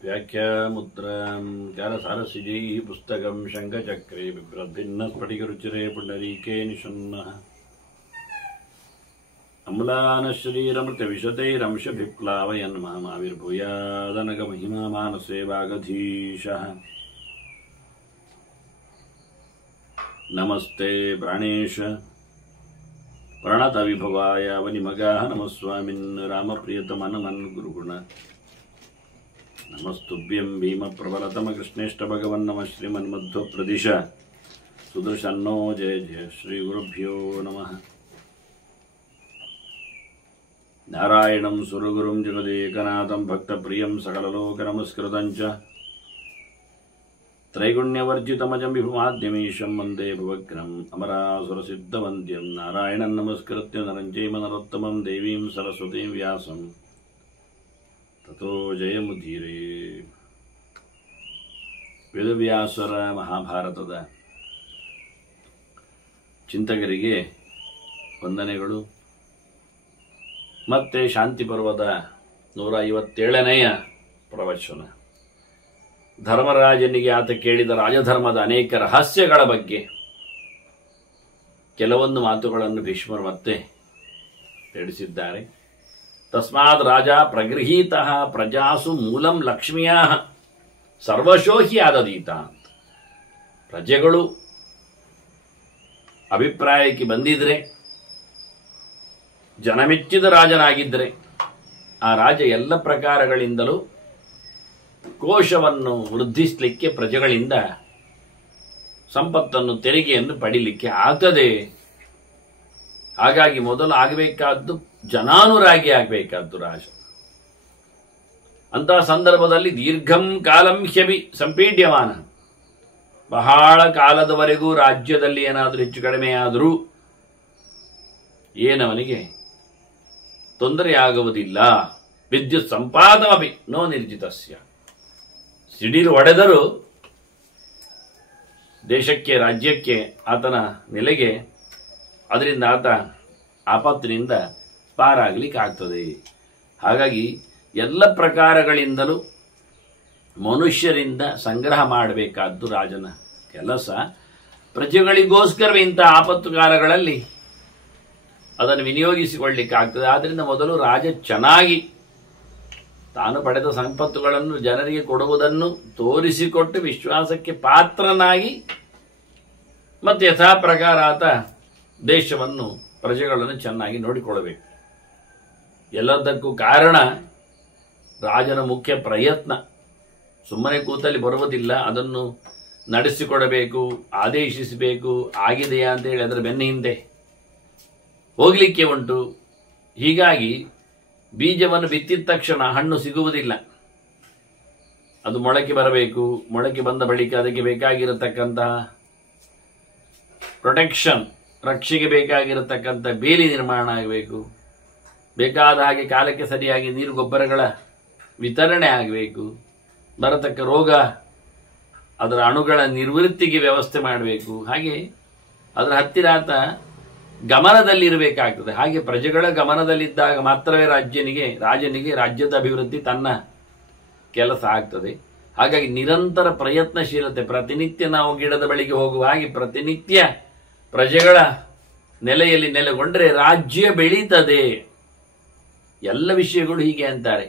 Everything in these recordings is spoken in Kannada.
व्याख्यामुद्रां ज्ञानसारसिजैः पुस्तकं शङ्खचक्रे बिभ्रद्भिन्नस्फटिकरुचिरे पुण्डरीके निषण्णः अम्लानश्रीरमृतविशतैरंशभिप्लावयन् मामाविर्भूयादनगमहिमा मानसे वागधीशः नमस्ते प्राणेश प्रणतविभवाय वनिमगाः नमस्वामिन् रामप्रियतमनमन् गुरुगुण नमस्तुभ्यं भीमप्रबलतमकृष्णेष्टभगवन् नमः श्रीमन्मध्वप्रदिश सुदर्शन्नो जय जय श्रीगुरुभ्यो नमः नारायणं सुरगुरुं जगदेकनाथं भक्तप्रियं सकललोकनमस्कृतं च त्रैगुण्यवर्जितमजं विभुमाद्यमीशं वन्दे भवग्रम् अमरासुरसिद्धवन्द्यं नारायणं नमस्कृत्य नरं चैव नरोत्तमं देवीं सरस्वतीं व्यासं ततो जयमुदीरे ವೇದವ್ಯಾಸರ ಮಹಾಭಾರತದ ಚಿಂತಕರಿಗೆ ವಂದನೆಗಳು. ಮತ್ತೆ ಶಾಂತಿ ಪರ್ವದ 157ನೆಯ ಪ್ರವಚನ. ಧರ್ಮರಾಜನಿಗೆ ಆತ ಕೇಳಿದ ರಾಜಧರ್ಮದ ಅನೇಕ ರಹಸ್ಯಗಳ ಬಗ್ಗೆ ಕೆಲವೊಂದು ಮಾತುಗಳನ್ನು ಭೀಷ್ಮರು ಮತ್ತೆ ತಿಳಿಸಿದ್ದಾರೆ. ತಸ್ಮಾತ್ ರಾಜ ಪ್ರಗೃಹೀತಃ ಪ್ರಜಾಸು ಮೂಲಂ ಲಕ್ಷ್ಮಿಯ ಸರ್ವಶೋ ಹಿ ಆದದೀತ ಅಂತ. ಪ್ರಜೆಗಳು ಅಭಿಪ್ರಾಯಕ್ಕೆ ಬಂದಿದ್ರೆ, ಜನಮೆಚ್ಚಿದ ರಾಜನಾಗಿದ್ದರೆ ಆ ರಾಜ ಎಲ್ಲ ಪ್ರಕಾರಗಳಿಂದಲೂ ಕೋಶವನ್ನು ವೃದ್ಧಿಸಲಿಕ್ಕೆ, ಪ್ರಜೆಗಳಿಂದ ಸಂಪತ್ತನ್ನು, ತೆರಿಗೆಯನ್ನು ಪಡೀಲಿಕ್ಕೆ ಆಗ್ತದೆ. ಹಾಗಾಗಿ ಮೊದಲು ಆಗಬೇಕಾದ್ದು ಜನಾನುರಾಗಿ ಆಗಬೇಕಾದ್ದು ರಾಜ. ಅಂತಹ ಸಂದರ್ಭದಲ್ಲಿ ದೀರ್ಘಂ ಕಾಲಂ ಹ್ಯಭಿ ಸಂಪೀಡ್ಯಮಾನ, ಬಹಳ ಕಾಲದವರೆಗೂ ರಾಜ್ಯದಲ್ಲಿ ಏನಾದರೂ ಹೆಚ್ಚು ಕಡಿಮೆ ಆದರೂ ಏನವನಿಗೆ ತೊಂದರೆಯಾಗುವುದಿಲ್ಲ. ವಿದ್ಯುತ್ ಸಂಪಾದಮಪಿ ನೋ ನಿರ್ಜಿತಸ್ಯ, ಸಿಡಿಲು ಹೊಡೆದರೂ ದೇಶಕ್ಕೆ, ರಾಜ್ಯಕ್ಕೆ, ಆತನ ನೆಲೆಗೆ ಅದರಿಂದ ಆತ ಆಪತ್ತಿನಿಂದ ಪಾರಾಗಲಿಕ್ಕೆ ಆಗ್ತದೆ. ಹಾಗಾಗಿ ಎಲ್ಲ ಪ್ರಕಾರಗಳಿಂದಲೂ ಮನುಷ್ಯರಿಂದ ಸಂಗ್ರಹ ಮಾಡಬೇಕಾದ್ದು ರಾಜನ ಕೆಲಸ. ಪ್ರಜೆಗಳಿಗೋಸ್ಕರವೇ ಇಂಥ ಆಪತ್ತು ಕಾಲಗಳಲ್ಲಿ ಅದನ್ನು ವಿನಿಯೋಗಿಸಿಕೊಳ್ಳಲಿಕ್ಕೆ ಆಗ್ತದೆ. ಆದ್ದರಿಂದ ಮೊದಲು ರಾಜ ಚೆನ್ನಾಗಿ ತಾನು ಪಡೆದ ಸಂಪತ್ತುಗಳನ್ನು ಜನರಿಗೆ ಕೊಡುವುದನ್ನು ತೋರಿಸಿಕೊಟ್ಟು ವಿಶ್ವಾಸಕ್ಕೆ ಪಾತ್ರನಾಗಿ ಮತ್ತೆ ಯಥಾ ಪ್ರಕಾರ ಆತ ದೇಶವನ್ನು, ಪ್ರಜೆಗಳನ್ನು ಚೆನ್ನಾಗಿ ನೋಡಿಕೊಳ್ಳಬೇಕು. ಎಲ್ಲದಕ್ಕೂ ಕಾರಣ ರಾಜನ ಮುಖ್ಯ ಪ್ರಯತ್ನ. ಸುಮ್ಮನೆ ಕೂತಲ್ಲಿ ಬರುವುದಿಲ್ಲ, ಅದನ್ನು ನಡೆಸಿಕೊಡಬೇಕು, ಆದೇಶಿಸಬೇಕು. ಆಗಿದೆಯಾ ಅಂತೇಳಿ ಅದರ ಬೆನ್ನ ಹಿಂದೆ ಹೋಗಲಿಕ್ಕೆ ಉಂಟು. ಹೀಗಾಗಿ ಬೀಜವನ್ನು ಬಿತ್ತಿದ ತಕ್ಷಣ ಹಣ್ಣು ಸಿಗುವುದಿಲ್ಲ. ಅದು ಮೊಳಕೆ ಬರಬೇಕು. ಮೊಳಕೆ ಬಂದ ಬಳಿಕ ಅದಕ್ಕೆ ಬೇಕಾಗಿರತಕ್ಕಂತಹ ಪ್ರೊಟೆಕ್ಷನ್, ರಕ್ಷೆಗೆ ಬೇಕಾಗಿರತಕ್ಕಂಥ ಬೇಲಿ ನಿರ್ಮಾಣ ಆಗಬೇಕು. ಬೇಕಾದ ಹಾಗೆ ಕಾಲಕ್ಕೆ ಸರಿಯಾಗಿ ನೀರು, ಗೊಬ್ಬರಗಳ ವಿತರಣೆ ಆಗಬೇಕು. ಬರತಕ್ಕ ರೋಗ, ಅದರ ಅಣುಗಳ ನಿರ್ವೃತ್ತಿಗೆ ವ್ಯವಸ್ಥೆ ಮಾಡಬೇಕು. ಹಾಗೆ ಅದರ ಹತ್ತಿರ ಆತ ಗಮನದಲ್ಲಿರಬೇಕಾಗ್ತದೆ. ಹಾಗೆ ಪ್ರಜೆಗಳ ಗಮನದಲ್ಲಿದ್ದಾಗ ಮಾತ್ರವೇ ರಾಜನಿಗೆ ರಾಜ್ಯದ ಅಭಿವೃದ್ಧಿ ತನ್ನ ಕೆಲಸ ಆಗ್ತದೆ. ಹಾಗಾಗಿ ನಿರಂತರ ಪ್ರಯತ್ನಶೀಲತೆ. ಪ್ರತಿನಿತ್ಯ ನಾವು ಗಿಡದ ಬಳಿಗೆ ಹೋಗುವ ಹಾಗೆ ಪ್ರತಿನಿತ್ಯ ಪ್ರಜೆಗಳ ನೆಲೆಯಲ್ಲಿ ನೆಲೆಗೊಂಡರೆ ರಾಜ್ಯ ಬೆಳೀತದೆ. ಎಲ್ಲ ವಿಷಯಗಳು ಹೀಗೆ ಅಂತಾರೆ.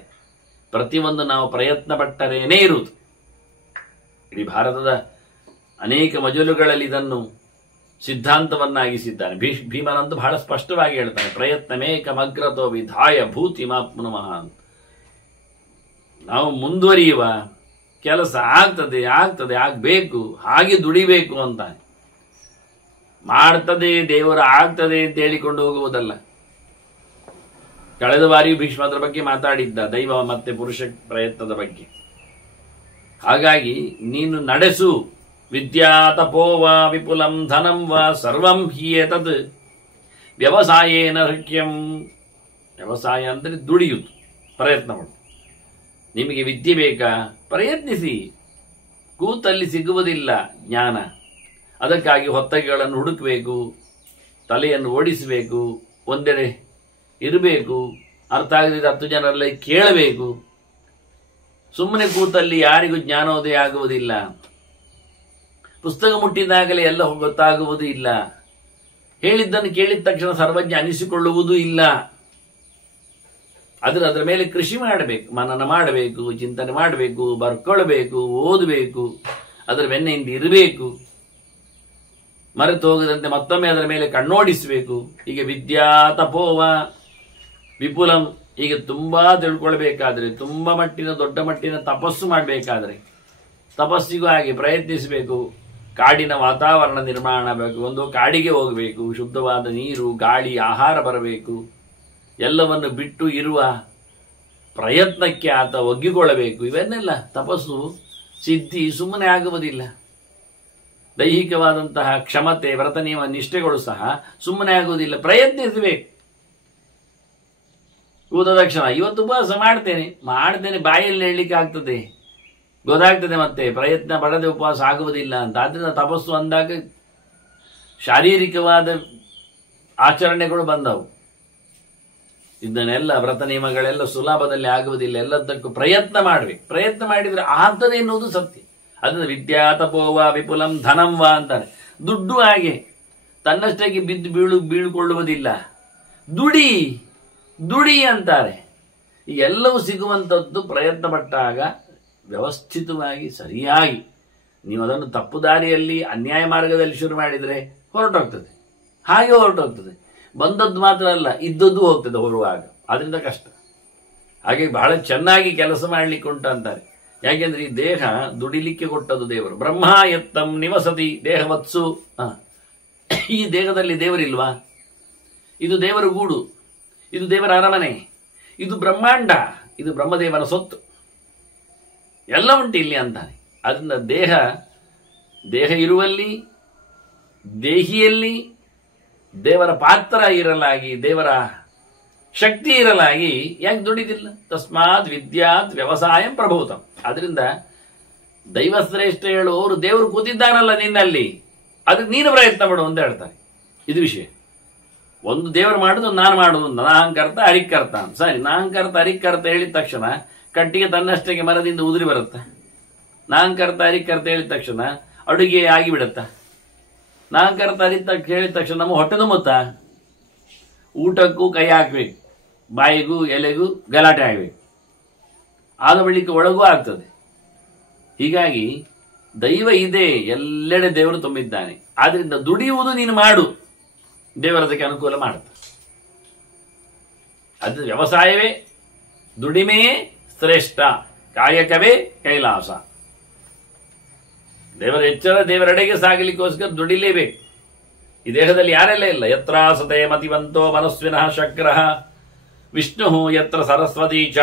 ಪ್ರತಿಯೊಂದು ನಾವು ಪ್ರಯತ್ನ ಪಟ್ಟರೇನೇ ಇರುವುದು. ಇಡೀ ಭಾರತದ ಅನೇಕ ಮಜಲುಗಳಲ್ಲಿ ಇದನ್ನು ಸಿದ್ಧಾಂತವನ್ನಾಗಿಸಿದ್ದಾನೆ. ಭೀಮನಂತೂ ಬಹಳ ಸ್ಪಷ್ಟವಾಗಿ ಹೇಳ್ತಾನೆ, ಪ್ರಯತ್ನಮೇಕಮಗ್ರತೋ ವಿಧಾಯ ಭೂತಿ ಮಾಪ್ನುಮಃ ಅಂತ. ನಾವು ಮುಂದುವರಿಯುವ ಕೆಲಸ ಆಗ್ತದೆ, ಆಗಬೇಕು, ಹಾಗೆ ದುಡಿಬೇಕು ಅಂತ. ಮಾಡ್ತದೆ ದೇವರು, ಆಗ್ತದೆ ಅಂತ ಹೇಳಿಕೊಂಡು ಹೋಗುವುದಲ್ಲ. ಕಳೆದ ಬಾರಿಯೂ ಭೀಷ್ಮ ಅದರ ಬಗ್ಗೆ ಮಾತಾಡಿದ್ದ, ದೈವ ಮತ್ತೆ ಪುರುಷ ಪ್ರಯತ್ನದ ಬಗ್ಗೆ. ಹಾಗಾಗಿ ನೀನು ನಡೆಸು. ವಿದ್ಯಾ ತಪೋವಾ ವಿಪುಲಂ ಧನಂ ವಾ ಸರ್ವಂ ಹ್ಯೇತದ್ ವ್ಯವಸಾಯೇನ ಹೃಕ್ಯಂ. ವ್ಯವಸಾಯ ಅಂದರೆ ದುಡಿಯುವುದು, ಪ್ರಯತ್ನ ಮಾಡು. ನಿಮಗೆ ವಿದ್ಯೆ ಬೇಕಾ? ಪ್ರಯತ್ನಿಸಿ. ಕೂತಲ್ಲಿ ಸಿಗುವುದಿಲ್ಲ ಜ್ಞಾನ. ಅದಕ್ಕಾಗಿ ಹೊತ್ತಗೆಗಳನ್ನು ಹುಡುಕಬೇಕು, ತಲೆಯನ್ನು ಓಡಿಸಬೇಕು, ಒಂದೆಡೆ ಇರಬೇಕು, ಅರ್ಥ ಆಗದಿದ್ದ 10 ಜನರಲ್ಲಿ ಕೇಳಬೇಕು. ಸುಮ್ಮನೆ ಕೂತಲ್ಲಿ ಯಾರಿಗೂ ಜ್ಞಾನೋದಯ ಆಗುವುದಿಲ್ಲ. ಪುಸ್ತಕ ಮುಟ್ಟಿದಾಗಲೇ ಎಲ್ಲ ಗೊತ್ತಾಗುವುದು ಇಲ್ಲ. ಹೇಳಿದ್ದನ್ನು ಕೇಳಿದ ತಕ್ಷಣ ಸರ್ವಜ್ಞ ಅನಿಸಿಕೊಳ್ಳುವುದೂ ಇಲ್ಲ. ಅದರ ಮೇಲೆ ಕೃಷಿ ಮಾಡಬೇಕು, ಮನನ ಮಾಡಬೇಕು, ಚಿಂತನೆ ಮಾಡಬೇಕು, ಬರ್ಕೊಳ್ಬೇಕು, ಓದಬೇಕು, ಅದರ ಬೆನ್ನೆಯಿಂದ ಇರಬೇಕು. ಮರೆತು ಹೋಗದಂತೆ ಮತ್ತೊಮ್ಮೆ ಅದರ ಮೇಲೆ ಕಣ್ಣೋಡಿಸಬೇಕು. ಈಗ ವಿದ್ಯಾ ತಪೋವ ವಿಪುಲಂ, ಈಗ ತುಂಬಾ ತಿಳ್ಕೊಳ್ಬೇಕಾದ್ರೆ, ತುಂಬಾ ಮಟ್ಟಿನ ದೊಡ್ಡ ಮಟ್ಟಿನ ತಪಸ್ಸು ಮಾಡಬೇಕಾದ್ರೆ ತಪಸ್ಸಿಗೂ ಹಾಗೆ ಪ್ರಯತ್ನಿಸಬೇಕು. ಕಾಡಿನ ವಾತಾವರಣ ನಿರ್ಮಾಣ ಆಗಬೇಕು, ಒಂದು ಕಾಡಿಗೆ ಹೋಗಬೇಕು, ಶುದ್ಧವಾದ ನೀರು, ಗಾಳಿ, ಆಹಾರ ಬರಬೇಕು. ಎಲ್ಲವನ್ನು ಬಿಟ್ಟು ಇರುವ ಪ್ರಯತ್ನಕ್ಕೆ ಆತ ಒಗ್ಗಿಕೊಳ್ಳಬೇಕು. ಇವನ್ನೆಲ್ಲ ತಪಸ್ಸು ಸಿದ್ಧಿ ಸುಮ್ಮನೆ ಆಗುವುದಿಲ್ಲ. ದೈಹಿಕವಾದಂತಹ ಕ್ಷಮತೆ, ವ್ರತ ನಿಯಮ ನಿಷ್ಠೆಗಳು ಸಹ ಸುಮ್ಮನೆ ಆಗುವುದಿಲ್ಲ, ಪ್ರಯತ್ನಿಸಬೇಕು. ತಕ್ಷಣ ಇವತ್ತು ಉಪವಾಸ ಮಾಡ್ತೇನೆ ಬಾಯಲ್ಲಿ ಹೇಳಲಿಕ್ಕೆ ಆಗ್ತದೆ, ಗೊತ್ತಾಗ್ತದೆ, ಮತ್ತೆ ಪ್ರಯತ್ನ ಪಡದೆ ಉಪವಾಸ ಆಗುವುದಿಲ್ಲ ಅಂತ. ಆದ್ರಿಂದ ತಪಸ್ಸು ಅಂದಾಗ ಶಾರೀರಿಕವಾದ ಆಚರಣೆಗಳು ಬಂದವು. ಇದನ್ನೆಲ್ಲ ವ್ರತ ನಿಯಮಗಳೆಲ್ಲ ಸುಲಭದಲ್ಲಿ ಆಗುವುದಿಲ್ಲ, ಎಲ್ಲದಕ್ಕೂ ಪ್ರಯತ್ನ ಮಾಡಬೇಕು. ಪ್ರಯತ್ನ ಮಾಡಿದ್ರೆ ಆಗ್ತದೆ ಎನ್ನುವುದು ಸತ್ಯ. ಅದನ್ನು ವಿದ್ಯಾ ತಪೋವ ವಿಪುಲಂ ಧನಂ ವಾ ಅಂತಾರೆ. ದುಡ್ಡು ಹಾಗೆ ತನ್ನಷ್ಟಕ್ಕೆ ಬಿದ್ದು ಬೀಳುಕೊಳ್ಳುವುದಿಲ್ಲ, ದುಡಿ ಅಂತಾರೆ. ಈ ಎಲ್ಲವೂ ಸಿಗುವಂಥದ್ದು ಪ್ರಯತ್ನ ಪಟ್ಟಾಗ ವ್ಯವಸ್ಥಿತವಾಗಿ ಸರಿಯಾಗಿ. ನೀವು ಅದನ್ನು ತಪ್ಪು ದಾರಿಯಲ್ಲಿ ಅನ್ಯಾಯ ಮಾರ್ಗದಲ್ಲಿ ಶುರು ಮಾಡಿದರೆ ಹೊರಟೋಗ್ತದೆ, ಹಾಗೆ ಹೊರಟೋಗ್ತದೆ. ಬಂದದ್ದು ಮಾತ್ರ ಅಲ್ಲ, ಇದ್ದದ್ದು ಹೋಗ್ತದೆ ಹೊರುವಾಗ. ಅದರಿಂದ ಕಷ್ಟ. ಹಾಗೆ ಬಹಳ ಚೆನ್ನಾಗಿ ಕೆಲಸ ಮಾಡಲಿಕ್ಕೆ ಉಂಟು ಅಂತಾರೆ. ಯಾಕೆಂದ್ರೆ ಈ ದೇಹ ದುಡಿಲಿಕ್ಕೆ ಕೊಟ್ಟದ್ದು ದೇವರು. ಬ್ರಹ್ಮ ಎತ್ತಂ ನಿವಸತಿ ದೇಹವತ್ಸು. ಈ ದೇಹದಲ್ಲಿ ದೇವರಿಲ್ವಾ? ಇದು ದೇವರ ಗೂಡು, ಇದು ದೇವರ ಅರಮನೆ, ಇದು ಬ್ರಹ್ಮಾಂಡ, ಇದು ಬ್ರಹ್ಮದೇವನ ಸೊತ್ತು, ಎಲ್ಲ ಉಂಟು ಇಲ್ಲಿ ಅಂತಾನೆ. ಅದರಿಂದ ದೇಹ ಇರುವಲ್ಲಿ, ದೇಹಿಯಲ್ಲಿ ದೇವರ ಪಾತ್ರ ಇರಲಾಗಿ, ದೇವರ ಶಕ್ತಿ ಇರಲಾಗಿ ಯಾಕೆ ದುಡಿದಿಲ್ಲ? ತಸ್ಮಾತ್ ವಿದ್ಯಾತ್ ವ್ಯವಸಾಯ ಪ್ರಭೂತಂ. ಅದರಿಂದ ದೈವಶ್ರೇಷ್ಠ ಹೇಳುವವರು ದೇವರು ಕೂತಿದ್ದಾನಲ್ಲ ನಿನ್ನಲ್ಲಿ, ಅದಕ್ಕೆ ನೀನು ಪ್ರಯತ್ನ ಪಡು ಅಂತ ಹೇಳ್ತಾರೆ. ಇದು ವಿಷಯ. ಒಂದು ದೇವರು ಮಾಡುದು, ನಾನು ಮಾಡುದು, ನಾಹಂಕರ್ತ ಹರಿಕರ್ತ. ಸರಿ, ನಾಹಂಕರ್ತ ಹರಿಕರ್ತ ಹೇಳಿದ ತಕ್ಷಣ ಕಟ್ಟಿಗೆ ತನ್ನಷ್ಟಕ್ಕೆ ಮರದಿಂದ ಉದುರಿ ಬರುತ್ತ? ನಾಹಂಕರ್ತ ಹರಿಕರ್ತ ಹೇಳಿದ ತಕ್ಷಣ ಅಡುಗೆ ಆಗಿಬಿಡತ್ತ? ನಾಹಂಕರ್ತ ಹೇಳಿದ ತಕ್ಷಣ ನಮ್ಮ ಹೊಟ್ಟೆ ತುಂಬುತ್ತಾ? ಊಟಕ್ಕೂ ಕೈ ಹಾಕ್ಬೇಕು, ಬಾಯಿಗೂ ಎಲೆಗೂ ಗಲಾಟೆ ಆಗಬೇಕು, ಆದ ಬಳಿಕ ಒಳಗೂ ಆಗ್ತದೆ. ಹೀಗಾಗಿ ದೈವ ಇದೆ, ಎಲ್ಲೆಡೆ ದೇವರು ತುಂಬಿದ್ದಾನೆ. ಆದ್ರಿಂದ ದುಡಿಯುವುದು ನೀನು ಮಾಡು, ದೇವರದಕ್ಕೆ ಅನುಕೂಲ ಮಾಡುತ್ತೆ. ಅದು ವ್ಯವಸಾಯವೇ, ದುಡಿಮೆಯೇ ಶ್ರೇಷ್ಠ, ಕಾಯಕವೇ ಕೈಲಾಸ. ದೇವರ ಎಚ್ಚರ ದೇವರೆಡೆಗೆ ಸಾಗಲಿಕ್ಕೋಸ್ಕರ ದುಡಿಲೇಬೇಕು. ಈ ದೇಹದಲ್ಲಿ ಯಾರೆಲ್ಲ ಇಲ್ಲ. ಯತ್ರಾಸತೆ ಮತಿವಂತೋ ಮನಸ್ವಿನಃ ಶಕ್ರಃ ವಿಷ್ಣು ಯತ್ರ ಸರಸ್ವತಿ ಚ.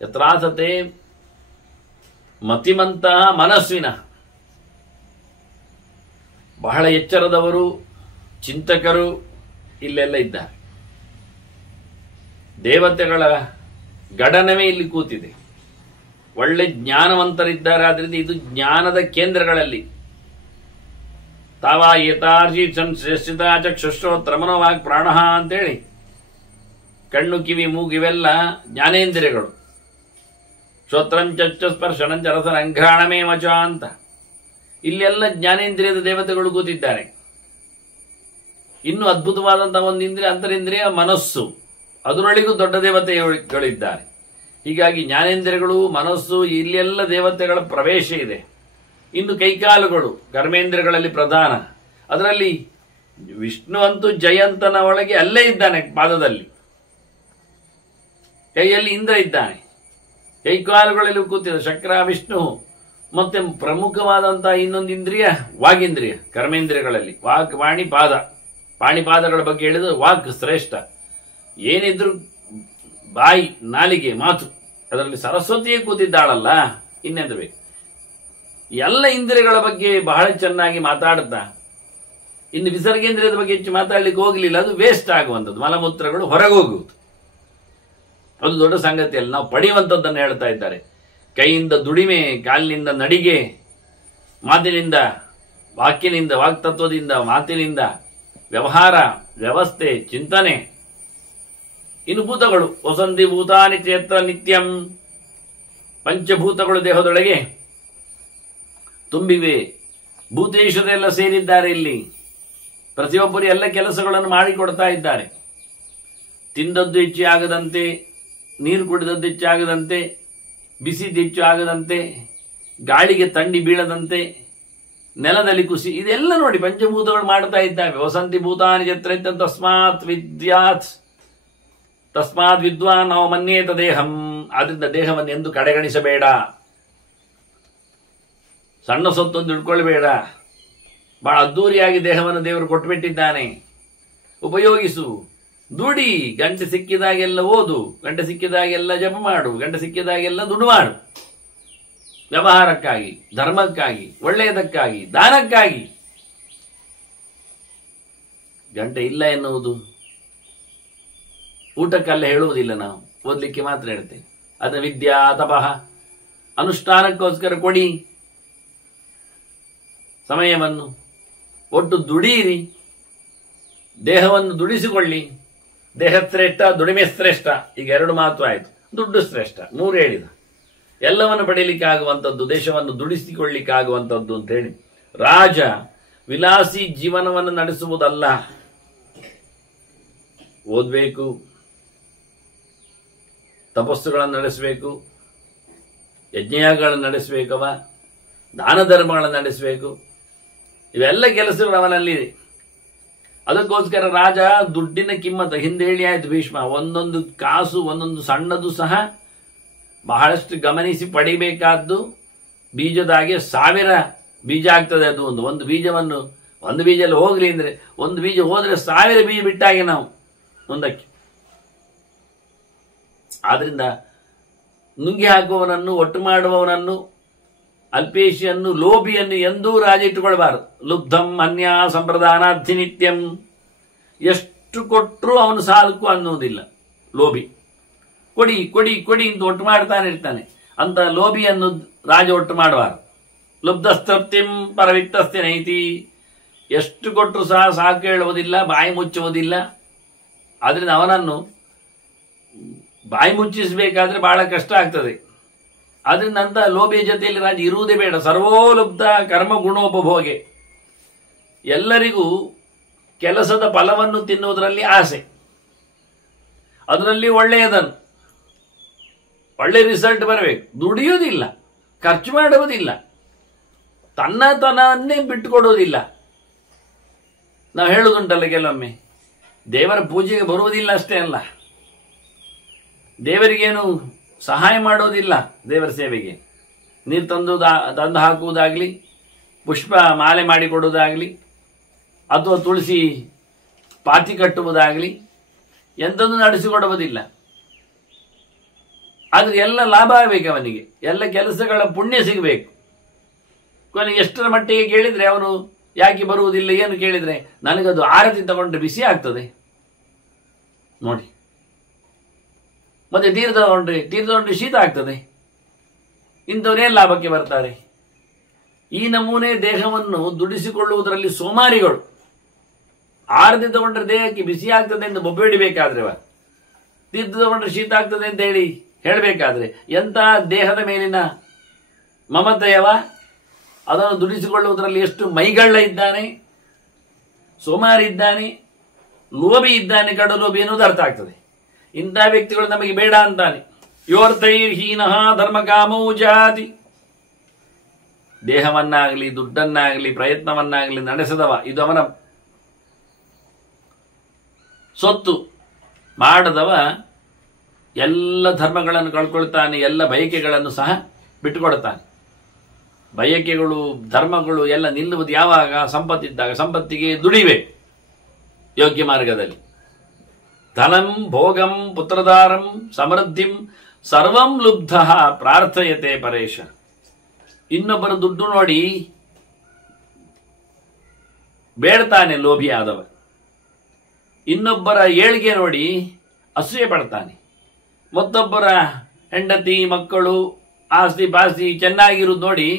ಯತ್ರಾಸತೆ ಮತಿಮಂತಹ ಮನಸ್ವಿನಃ, ಬಹಳ ಎಚ್ಚರದವರು, ಚಿಂತಕರು ಇಲ್ಲೆಲ್ಲ ಇದ್ದಾರೆ. ದೇವತೆಗಳ ಗಡನವೇ ಇಲ್ಲಿ ಕೂತಿದೆ. ಒಳ್ಳೆ ಜ್ಞಾನವಂತರಿದ್ದಾರೆ. ಆದ್ರಿಂದ ಇದು ಜ್ಞಾನದ ಕೇಂದ್ರಗಳಲ್ಲಿ ತಾವ ಏತಾರ್ಜಿ ಶ್ರೇಷ್ಠಿತ ಚಕ್ಷುಶ್ರೋತ್ರ ಮನೋವಾಗ್ ಪ್ರಾಣ ಅಂತೇಳಿ ಕಣ್ಣು, ಕಿವಿ, ಮೂಗು ಇವೆಲ್ಲ ಜ್ಞಾನೇಂದ್ರಿಯಗಳು. ಶ್ರೋತ್ರಂಚ ಸ್ಪರ್ಶನಂಚ ರಸರಂಘ್ರಾಣಮೇ ಮಚ ಅಂತ ಇಲ್ಲೆಲ್ಲ ಜ್ಞಾನೇಂದ್ರಿಯದ ದೇವತೆಗಳು ಕೂತಿದ್ದಾರೆ. ಇನ್ನು ಅದ್ಭುತವಾದಂತಹ ಒಂದು ಇಂದ್ರಿಯ ಅಂತರೇಂದ್ರಿಯ ಮನಸ್ಸು, ಅದರೊಳಗೂ ದೊಡ್ಡ ದೇವತೆಗಳಿದ್ದಾರೆ. ಹೀಗಾಗಿ ಜ್ಞಾನೇಂದ್ರಿಯಗಳು, ಮನಸ್ಸು, ಇಲ್ಲೆಲ್ಲ ದೇವತೆಗಳ ಪ್ರವೇಶ ಇದೆ. ಇನ್ನು ಕೈಕಾಲುಗಳು ಕರ್ಮೇಂದ್ರಿಯಗಳಲ್ಲಿ ಪ್ರಧಾನ. ಅದರಲ್ಲಿ ವಿಷ್ಣು ಅಂತೂ ಜಯಂತನ ಒಳಗೆ ಅಲ್ಲೇ ಇದ್ದಾನೆ, ಪಾದದಲ್ಲಿ, ಕೈಯಲ್ಲಿ ಇಂದ್ರ ಇದ್ದಾನೆ, ಕೈಕಾಲುಗಳಲ್ಲಿ ಕೂತಿದ್ದ ಶಕ್ರ ವಿಷ್ಣು. ಮತ್ತೆ ಪ್ರಮುಖವಾದಂತಹ ಇನ್ನೊಂದು ಇಂದ್ರಿಯ ವಾಗೇಂದ್ರಿಯ, ಕರ್ಮೇಂದ್ರಿಯಗಳಲ್ಲಿ ವಾಕ್, ವಾಣಿ, ಪಾದ. ಪಾಣಿಪಾದಗಳ ಬಗ್ಗೆ ಹೇಳಿದ್ರೆ ವಾಕ್ ಶ್ರೇಷ್ಠ. ಏನಿದ್ರು ಬಾಯಿ, ನಾಲಿಗೆ, ಮಾತು, ಅದರಲ್ಲಿ ಸರಸ್ವತಿಯೇ ಕೂತಿದ್ದಾಳಲ್ಲ, ಇನ್ನೆಂದು ಬೇಕು. ಎಲ್ಲ ಇಂದ್ರಿಯಗಳ ಬಗ್ಗೆ ಬಹಳ ಚೆನ್ನಾಗಿ ಮಾತಾಡುತ್ತಾ ಇನ್ನು ವಿಸರ್ಗೇಂದ್ರಿಯದ ಬಗ್ಗೆ ಹೆಚ್ಚು ಮಾತಾಡ್ಲಿಕ್ಕೆ ಹೋಗಲಿಲ್ಲ. ಅದು ವೇಸ್ಟ್ ಆಗುವಂಥದ್ದು, ಮಲಮೂತ್ರಗಳು ಹೊರಗೆ ಹೋಗುವುದು. ಅದು ದೊಡ್ಡ ಸಂಗತಿಯಲ್ಲಿ ನಾವು ಪಡೆಯುವಂಥದ್ದನ್ನು ಹೇಳ್ತಾ ಇದ್ದಾರೆ. ಕೈಯಿಂದ ದುಡಿಮೆ, ಕಾಲಿನಿಂದ ನಡಿಗೆ, ಮಾತಿನಿಂದ, ವಾಕ್ಯನಿಂದ, ವಾಕ್ತತ್ವದಿಂದ, ಮಾತಿನಿಂದ ವ್ಯವಹಾರ, ವ್ಯವಸ್ಥೆ, ಚಿಂತನೆ. ಇನ್ನು ಭೂತಗಳು ವಸಂತಿ ಭೂತಾನಿ ಚೇತ್ರ ನಿತ್ಯಂ. ಪಂಚಭೂತಗಳು ದೇಹದೊಳಗೆ ತುಂಬಿವೆ. ಭೂತೇಶ್ವರೆಲ್ಲ ಸೇರಿದ್ದಾರೆ ಇಲ್ಲಿ. ಪ್ರತಿಯೊಬ್ಬರು ಎಲ್ಲ ಕೆಲಸಗಳನ್ನು ಮಾಡಿಕೊಡ್ತಾ ಇದ್ದಾರೆ. ತಿಂದದ್ದು ಹೆಚ್ಚು ಆಗದಂತೆ, ನೀರು ಕುಡಿದದ್ದು ಹೆಚ್ಚಾಗದಂತೆ, ಬಿಸಿದ್ದು ಹೆಚ್ಚು ಆಗದಂತೆ, ಗಾಳಿಗೆ ತಂಡಿ ಬೀಳದಂತೆ, ನೆಲದಲ್ಲಿ ಕುಸಿ, ಇದೆಲ್ಲ ನೋಡಿ ಪಂಚಭೂತಗಳು ಮಾಡ್ತಾ ಇದ್ದಾವೆ. ವಸಂತಿ ಭೂತಾನಿ ಜತ್ರ ತಸ್ಮಾತ್ ವಿದ್ವಾನ್ ನಾವು ಮನ್ಯೇತ ದೇಹಂ. ಆದ್ರಿಂದ ದೇಹವನ್ನು ಎಂದು ಕಡೆಗಣಿಸಬೇಡ, ಸಣ್ಣ ಸೊತ್ತೊಂದು ಇಟ್ಕೊಳ್ಬೇಡ. ಬಹಳ ಅದ್ದೂರಿಯಾಗಿ ದೇಹವನ್ನು ದೇವರು ಕೊಟ್ಟುಬಿಟ್ಟಿದ್ದಾನೆ. ಉಪಯೋಗಿಸು, ದುಡಿ. ಗಂಟೆ ಸಿಕ್ಕಿದಾಗೆಲ್ಲ ಓದು, ಗಂಟೆ ಸಿಕ್ಕಿದಾಗೆಲ್ಲ ಜಪ ಮಾಡು, ಗಂಟೆ ಸಿಕ್ಕಿದಾಗೆಲ್ಲ ದುಡ್ಡು ಮಾಡು. ವ್ಯವಹಾರಕ್ಕಾಗಿ, ಧರ್ಮಕ್ಕಾಗಿ, ಒಳ್ಳೆಯದಕ್ಕಾಗಿ, ದಾನಕ್ಕಾಗಿ. ಗಂಟೆ ಇಲ್ಲ ಎನ್ನುವುದು ಊಟಕ್ಕಲ್ಲ ಹೇಳುವುದಿಲ್ಲ, ನಾವು ಓದಲಿಕ್ಕೆ ಮಾತ್ರ ಹೇಳ್ತೇವೆ. ಅದನ್ನ ವಿದ್ಯಾ ತಪಃ ಅನುಷ್ಠಾನಕ್ಕೋಸ್ಕರ ಕೊಡಿ ಸಮಯವನ್ನು. ಒಟ್ಟು ದುಡೀರಿ, ದೇಹವನ್ನು ದುಡಿಸಿಕೊಳ್ಳಿ. ದೇಹ ಶ್ರೇಷ್ಠ, ದುಡಿಮೆ ಶ್ರೇಷ್ಠ. ಈಗ 2 ಮಾತು ಆಯಿತು. ದುಡ್ಡು ಶ್ರೇಷ್ಠ, 3 ಹೇಳಿದ. ಎಲ್ಲವನ್ನು ಪಡೆಯಲಿಕ್ಕಾಗುವಂಥದ್ದು, ದೇಶವನ್ನು ದುಡಿಸಿಕೊಳ್ಳಿಕ್ಕಾಗುವಂಥದ್ದು ಅಂತ ಹೇಳಿ. ರಾಜ ವಿಲಾಸಿ ಜೀವನವನ್ನು ನಡೆಸುವುದಲ್ಲ. ಓದಬೇಕು, ತಪಸ್ಸುಗಳನ್ನು ನಡೆಸಬೇಕು, ಯಜ್ಞಗಳನ್ನು ನಡೆಸಬೇಕವ, ದಾನ ಧರ್ಮಗಳನ್ನು ನಡೆಸಬೇಕು. ಇವೆಲ್ಲ ಕೆಲಸಗಳು ಅವನಲ್ಲಿದೆ. ಅದಕ್ಕೋಸ್ಕರ ರಾಜ ದುಡ್ಡಿನ ಕಿಮ್ಮತ್ತ, ಹಿಂದೆ ಹೇಳಿ ಆಯ್ತು ಭೀಷ್ಮ, ಒಂದೊಂದು ಕಾಸು, ಒಂದೊಂದು ಸಣ್ಣದು ಸಹ ಬಹಳಷ್ಟು ಗಮನಿಸಿ ಪಡಿಬೇಕಾದ್ದು. ಬೀಜದಾಗೆ 1000 ಬೀಜ ಆಗ್ತದೆ. ಅದು ಒಂದು ಬೀಜವನ್ನು, ಒಂದು ಬೀಜ ಎಲ್ಲ ಹೋಗ್ಲಿ ಅಂದ್ರೆ, ಒಂದು ಬೀಜ ಹೋದ್ರೆ 1000 ಬೀಜ ಬಿಟ್ಟಾಗೆ ನಾವು ಮುಂದಕ್ಕೆ. ಆದ್ರಿಂದ ನುಂಗಿ ಹಾಕುವವನನ್ನು, ಒಟ್ಟು ಮಾಡುವವನನ್ನು, ಅಲ್ಪೇಶಿಯನ್ನು, ಲೋಭಿಯನ್ನು ಎಂದೂ ರಾಜ ಇಟ್ಟುಕೊಳ್ಬಾರದು. ಲುಬ್ಧಂ ಅನ್ಯ ಸಂಪ್ರದಾನಾರ್ಥಿ ನಿತ್ಯಂ. ಎಷ್ಟು ಕೊಟ್ಟರೂ ಅವನು ಸಾಲಕ್ಕೂ ಅನ್ನುವುದಿಲ್ಲ ಲೋಭಿ. ಕೊಡಿ ಕೊಡಿ ಕೊಡಿ ಅಂತ ಒಟ್ಟು ಮಾಡ್ತಾನೆ ಇರ್ತಾನೆ. ಅಂತ ಲೋಭಿಯನ್ನು ರಾಜ ಒಟ್ಟು ಮಾಡಬಾರದು. ಲುಬ್ಧಸ್ತಪ್ತಿಂ ಪರವಿತ್ತಸ್ತಿ ನೈತಿ. ಎಷ್ಟು ಕೊಟ್ಟರು ಸಹ ಸಾಕು ಹೇಳುವುದಿಲ್ಲ, ಬಾಯಿ ಮುಚ್ಚುವುದಿಲ್ಲ. ಆದ್ರಿಂದ ಅವನನ್ನು ಬಾಯಿ ಮುಚ್ಚಿಸಬೇಕಾದ್ರೆ ಬಹಳ ಕಷ್ಟ ಆಗ್ತದೆ. ಆದ್ರಿಂದ ಅಂತ ಲೋಭಿಯ ಜೊತೆಯಲ್ಲಿ ರಾಜ ಇರುವುದೇ ಬೇಡ. ಸರ್ವೋಲುಬ್ಧ ಕರ್ಮ ಗುಣೋಪಭೋಗೆ. ಎಲ್ಲರಿಗೂ ಕೆಲಸದ ಫಲವನ್ನು ತಿನ್ನುವುದರಲ್ಲಿ ಆಸೆ, ಅದರಲ್ಲಿ ಒಳ್ಳೆಯದನ್ನು, ಒಳ್ಳೆ ರಿಸಲ್ಟ್ ಬರಬೇಕು. ದುಡಿಯುವುದಿಲ್ಲ, ಖರ್ಚು ಮಾಡುವುದಿಲ್ಲ, ತನ್ನನ್ನೇ ಬಿಟ್ಟುಕೊಡುವುದಿಲ್ಲ. ನಾವು ಹೇಳುವುದುಂಟಲ್ಲ ಕೆಲವೊಮ್ಮೆ, ದೇವರ ಪೂಜೆಗೆ ಬರುವುದಿಲ್ಲ ಅಷ್ಟೇ ಅಲ್ಲ, ದೇವರಿಗೇನು ಸಹಾಯ ಮಾಡೋದಿಲ್ಲ. ದೇವರ ಸೇವೆಗೆ ನೀರು ತಂದು ಹಾಕುವುದಾಗಲಿ, ಪುಷ್ಪ ಮಾಲೆ ಮಾಡಿಕೊಡುವುದಾಗಲಿ, ಅಥವಾ ತುಳಸಿ ಪಾತಿ ಕಟ್ಟುವುದಾಗಲಿ ಎಂಥದ್ದು ನಡೆಸಿಕೊಡುವುದಿಲ್ಲ. ಆದರೆ ಎಲ್ಲ ಲಾಭ ಆಗಬೇಕು ಅವನಿಗೆ, ಎಲ್ಲ ಕೆಲಸಗಳ ಪುಣ್ಯ ಸಿಗಬೇಕು. ಕೊನೆಗೆ ಎಷ್ಟರ ಮಟ್ಟಿಗೆ ಕೇಳಿದರೆ ಅವನು ಯಾಕೆ ಬರುವುದಿಲ್ಲ ಏನು ಕೇಳಿದರೆ, ನನಗದು ಆರತಿ ತಗೊಂಡ್ರೆ ಬಿಸಿ ಆಗ್ತದೆ ನೋಡಿ, ಮತ್ತೆ ತೀರ್ಥ ತಗೊಂಡ್ರೆ ಶೀತ ಆಗ್ತದೆ. ಇಂಥವರೇ ಲಾಭಕ್ಕೆ ಬರ್ತಾರೆ. ಈ ನಮೂನೆ ದೇಹವನ್ನು ದುಡಿಸಿಕೊಳ್ಳುವುದರಲ್ಲಿ ಸೋಮಾರಿಗಳು. ಆರತಿ ತಗೊಂಡ್ರೆ ದೇಹಕ್ಕೆ ಬಿಸಿ ಆಗ್ತದೆ ಎಂದು ಬೊಬ್ಬೆಡಿಬೇಕಾದ್ರೆ, ತೀರ್ಥ ತಗೊಂಡ್ರೆ ಶೀತ ಆಗ್ತದೆ ಅಂತ ಹೇಳಬೇಕಾದ್ರೆ ಎಂಥ ದೇಹದ ಮೇಲಿನ ಮಮತೆಯವ. ಅದನ್ನು ದುಡಿಸಿಕೊಳ್ಳುವುದರಲ್ಲಿ ಎಷ್ಟು ಮೈಗಳ್ಳ ಇದ್ದಾನೆ, ಸೋಮಾರಿ ಇದ್ದಾನೆ, ಲೋಭಿ ಇದ್ದಾನೆ, ಕಡು ಲೋಭಿ ಎನ್ನುವುದು ಅರ್ಥ ಆಗ್ತದೆ. ಇಂಥ ವ್ಯಕ್ತಿಗಳು ನಮಗೆ ಬೇಡ ಅಂತಾನೆ. ಯೋರ್ತೈರ್ಹೀನಃ ಧರ್ಮಕಾಮೌ ಜಾತಿ. ದೇಹವನ್ನಾಗಲಿ, ದುಡ್ಡನ್ನಾಗಲಿ, ಪ್ರಯತ್ನವನ್ನಾಗಲಿ ನಡೆಸದವ, ಇದು ಅವನ ಸೊತ್ತು. ಮಾಡದವ ಎಲ್ಲ ಧರ್ಮಗಳನ್ನು ಕಳ್ಕೊಳ್ತಾನೆ, ಎಲ್ಲ ಬಯಕೆಗಳನ್ನು ಸಹ ಬಿಟ್ಟುಕೊಡ್ತಾನೆ. ಬಯಕೆಗಳು, ಧರ್ಮಗಳು ಎಲ್ಲ ನಿಲ್ಲುವುದು ಯಾವಾಗ? ಸಂಪತ್ತಿದ್ದಾಗ. ಸಂಪತ್ತಿಗೆ ದುಡಿಬೇಕು ಯೋಗ್ಯ ಮಾರ್ಗದಲ್ಲಿ. ಧನಂ ಭೋಗಂ ಪುತ್ರದಾರಂ ಸಮೃದ್ಧಿಂ ಸರ್ವಂ ಲುಬ್ಧ ಪ್ರಾರ್ಥಯತೆ ಪರೇಶ. ಇನ್ನೊಬ್ಬರ ದುಡ್ಡು ನೋಡಿ ಬೇಡ್ತಾನೆ ಲೋಭಿಯಾದವ. ಇನ್ನೊಬ್ಬರ ಏಳಿಗೆ ನೋಡಿ ಅಸೂಯೆ ಪಡ್ತಾನೆ. ಮತ್ತೊಬ್ಬರ ಹೆಂಡತಿ, ಮಕ್ಕಳು, ಆಸ್ತಿ ಪಾಸ್ತಿ ಚೆನ್ನಾಗಿರುವುದು ನೋಡಿ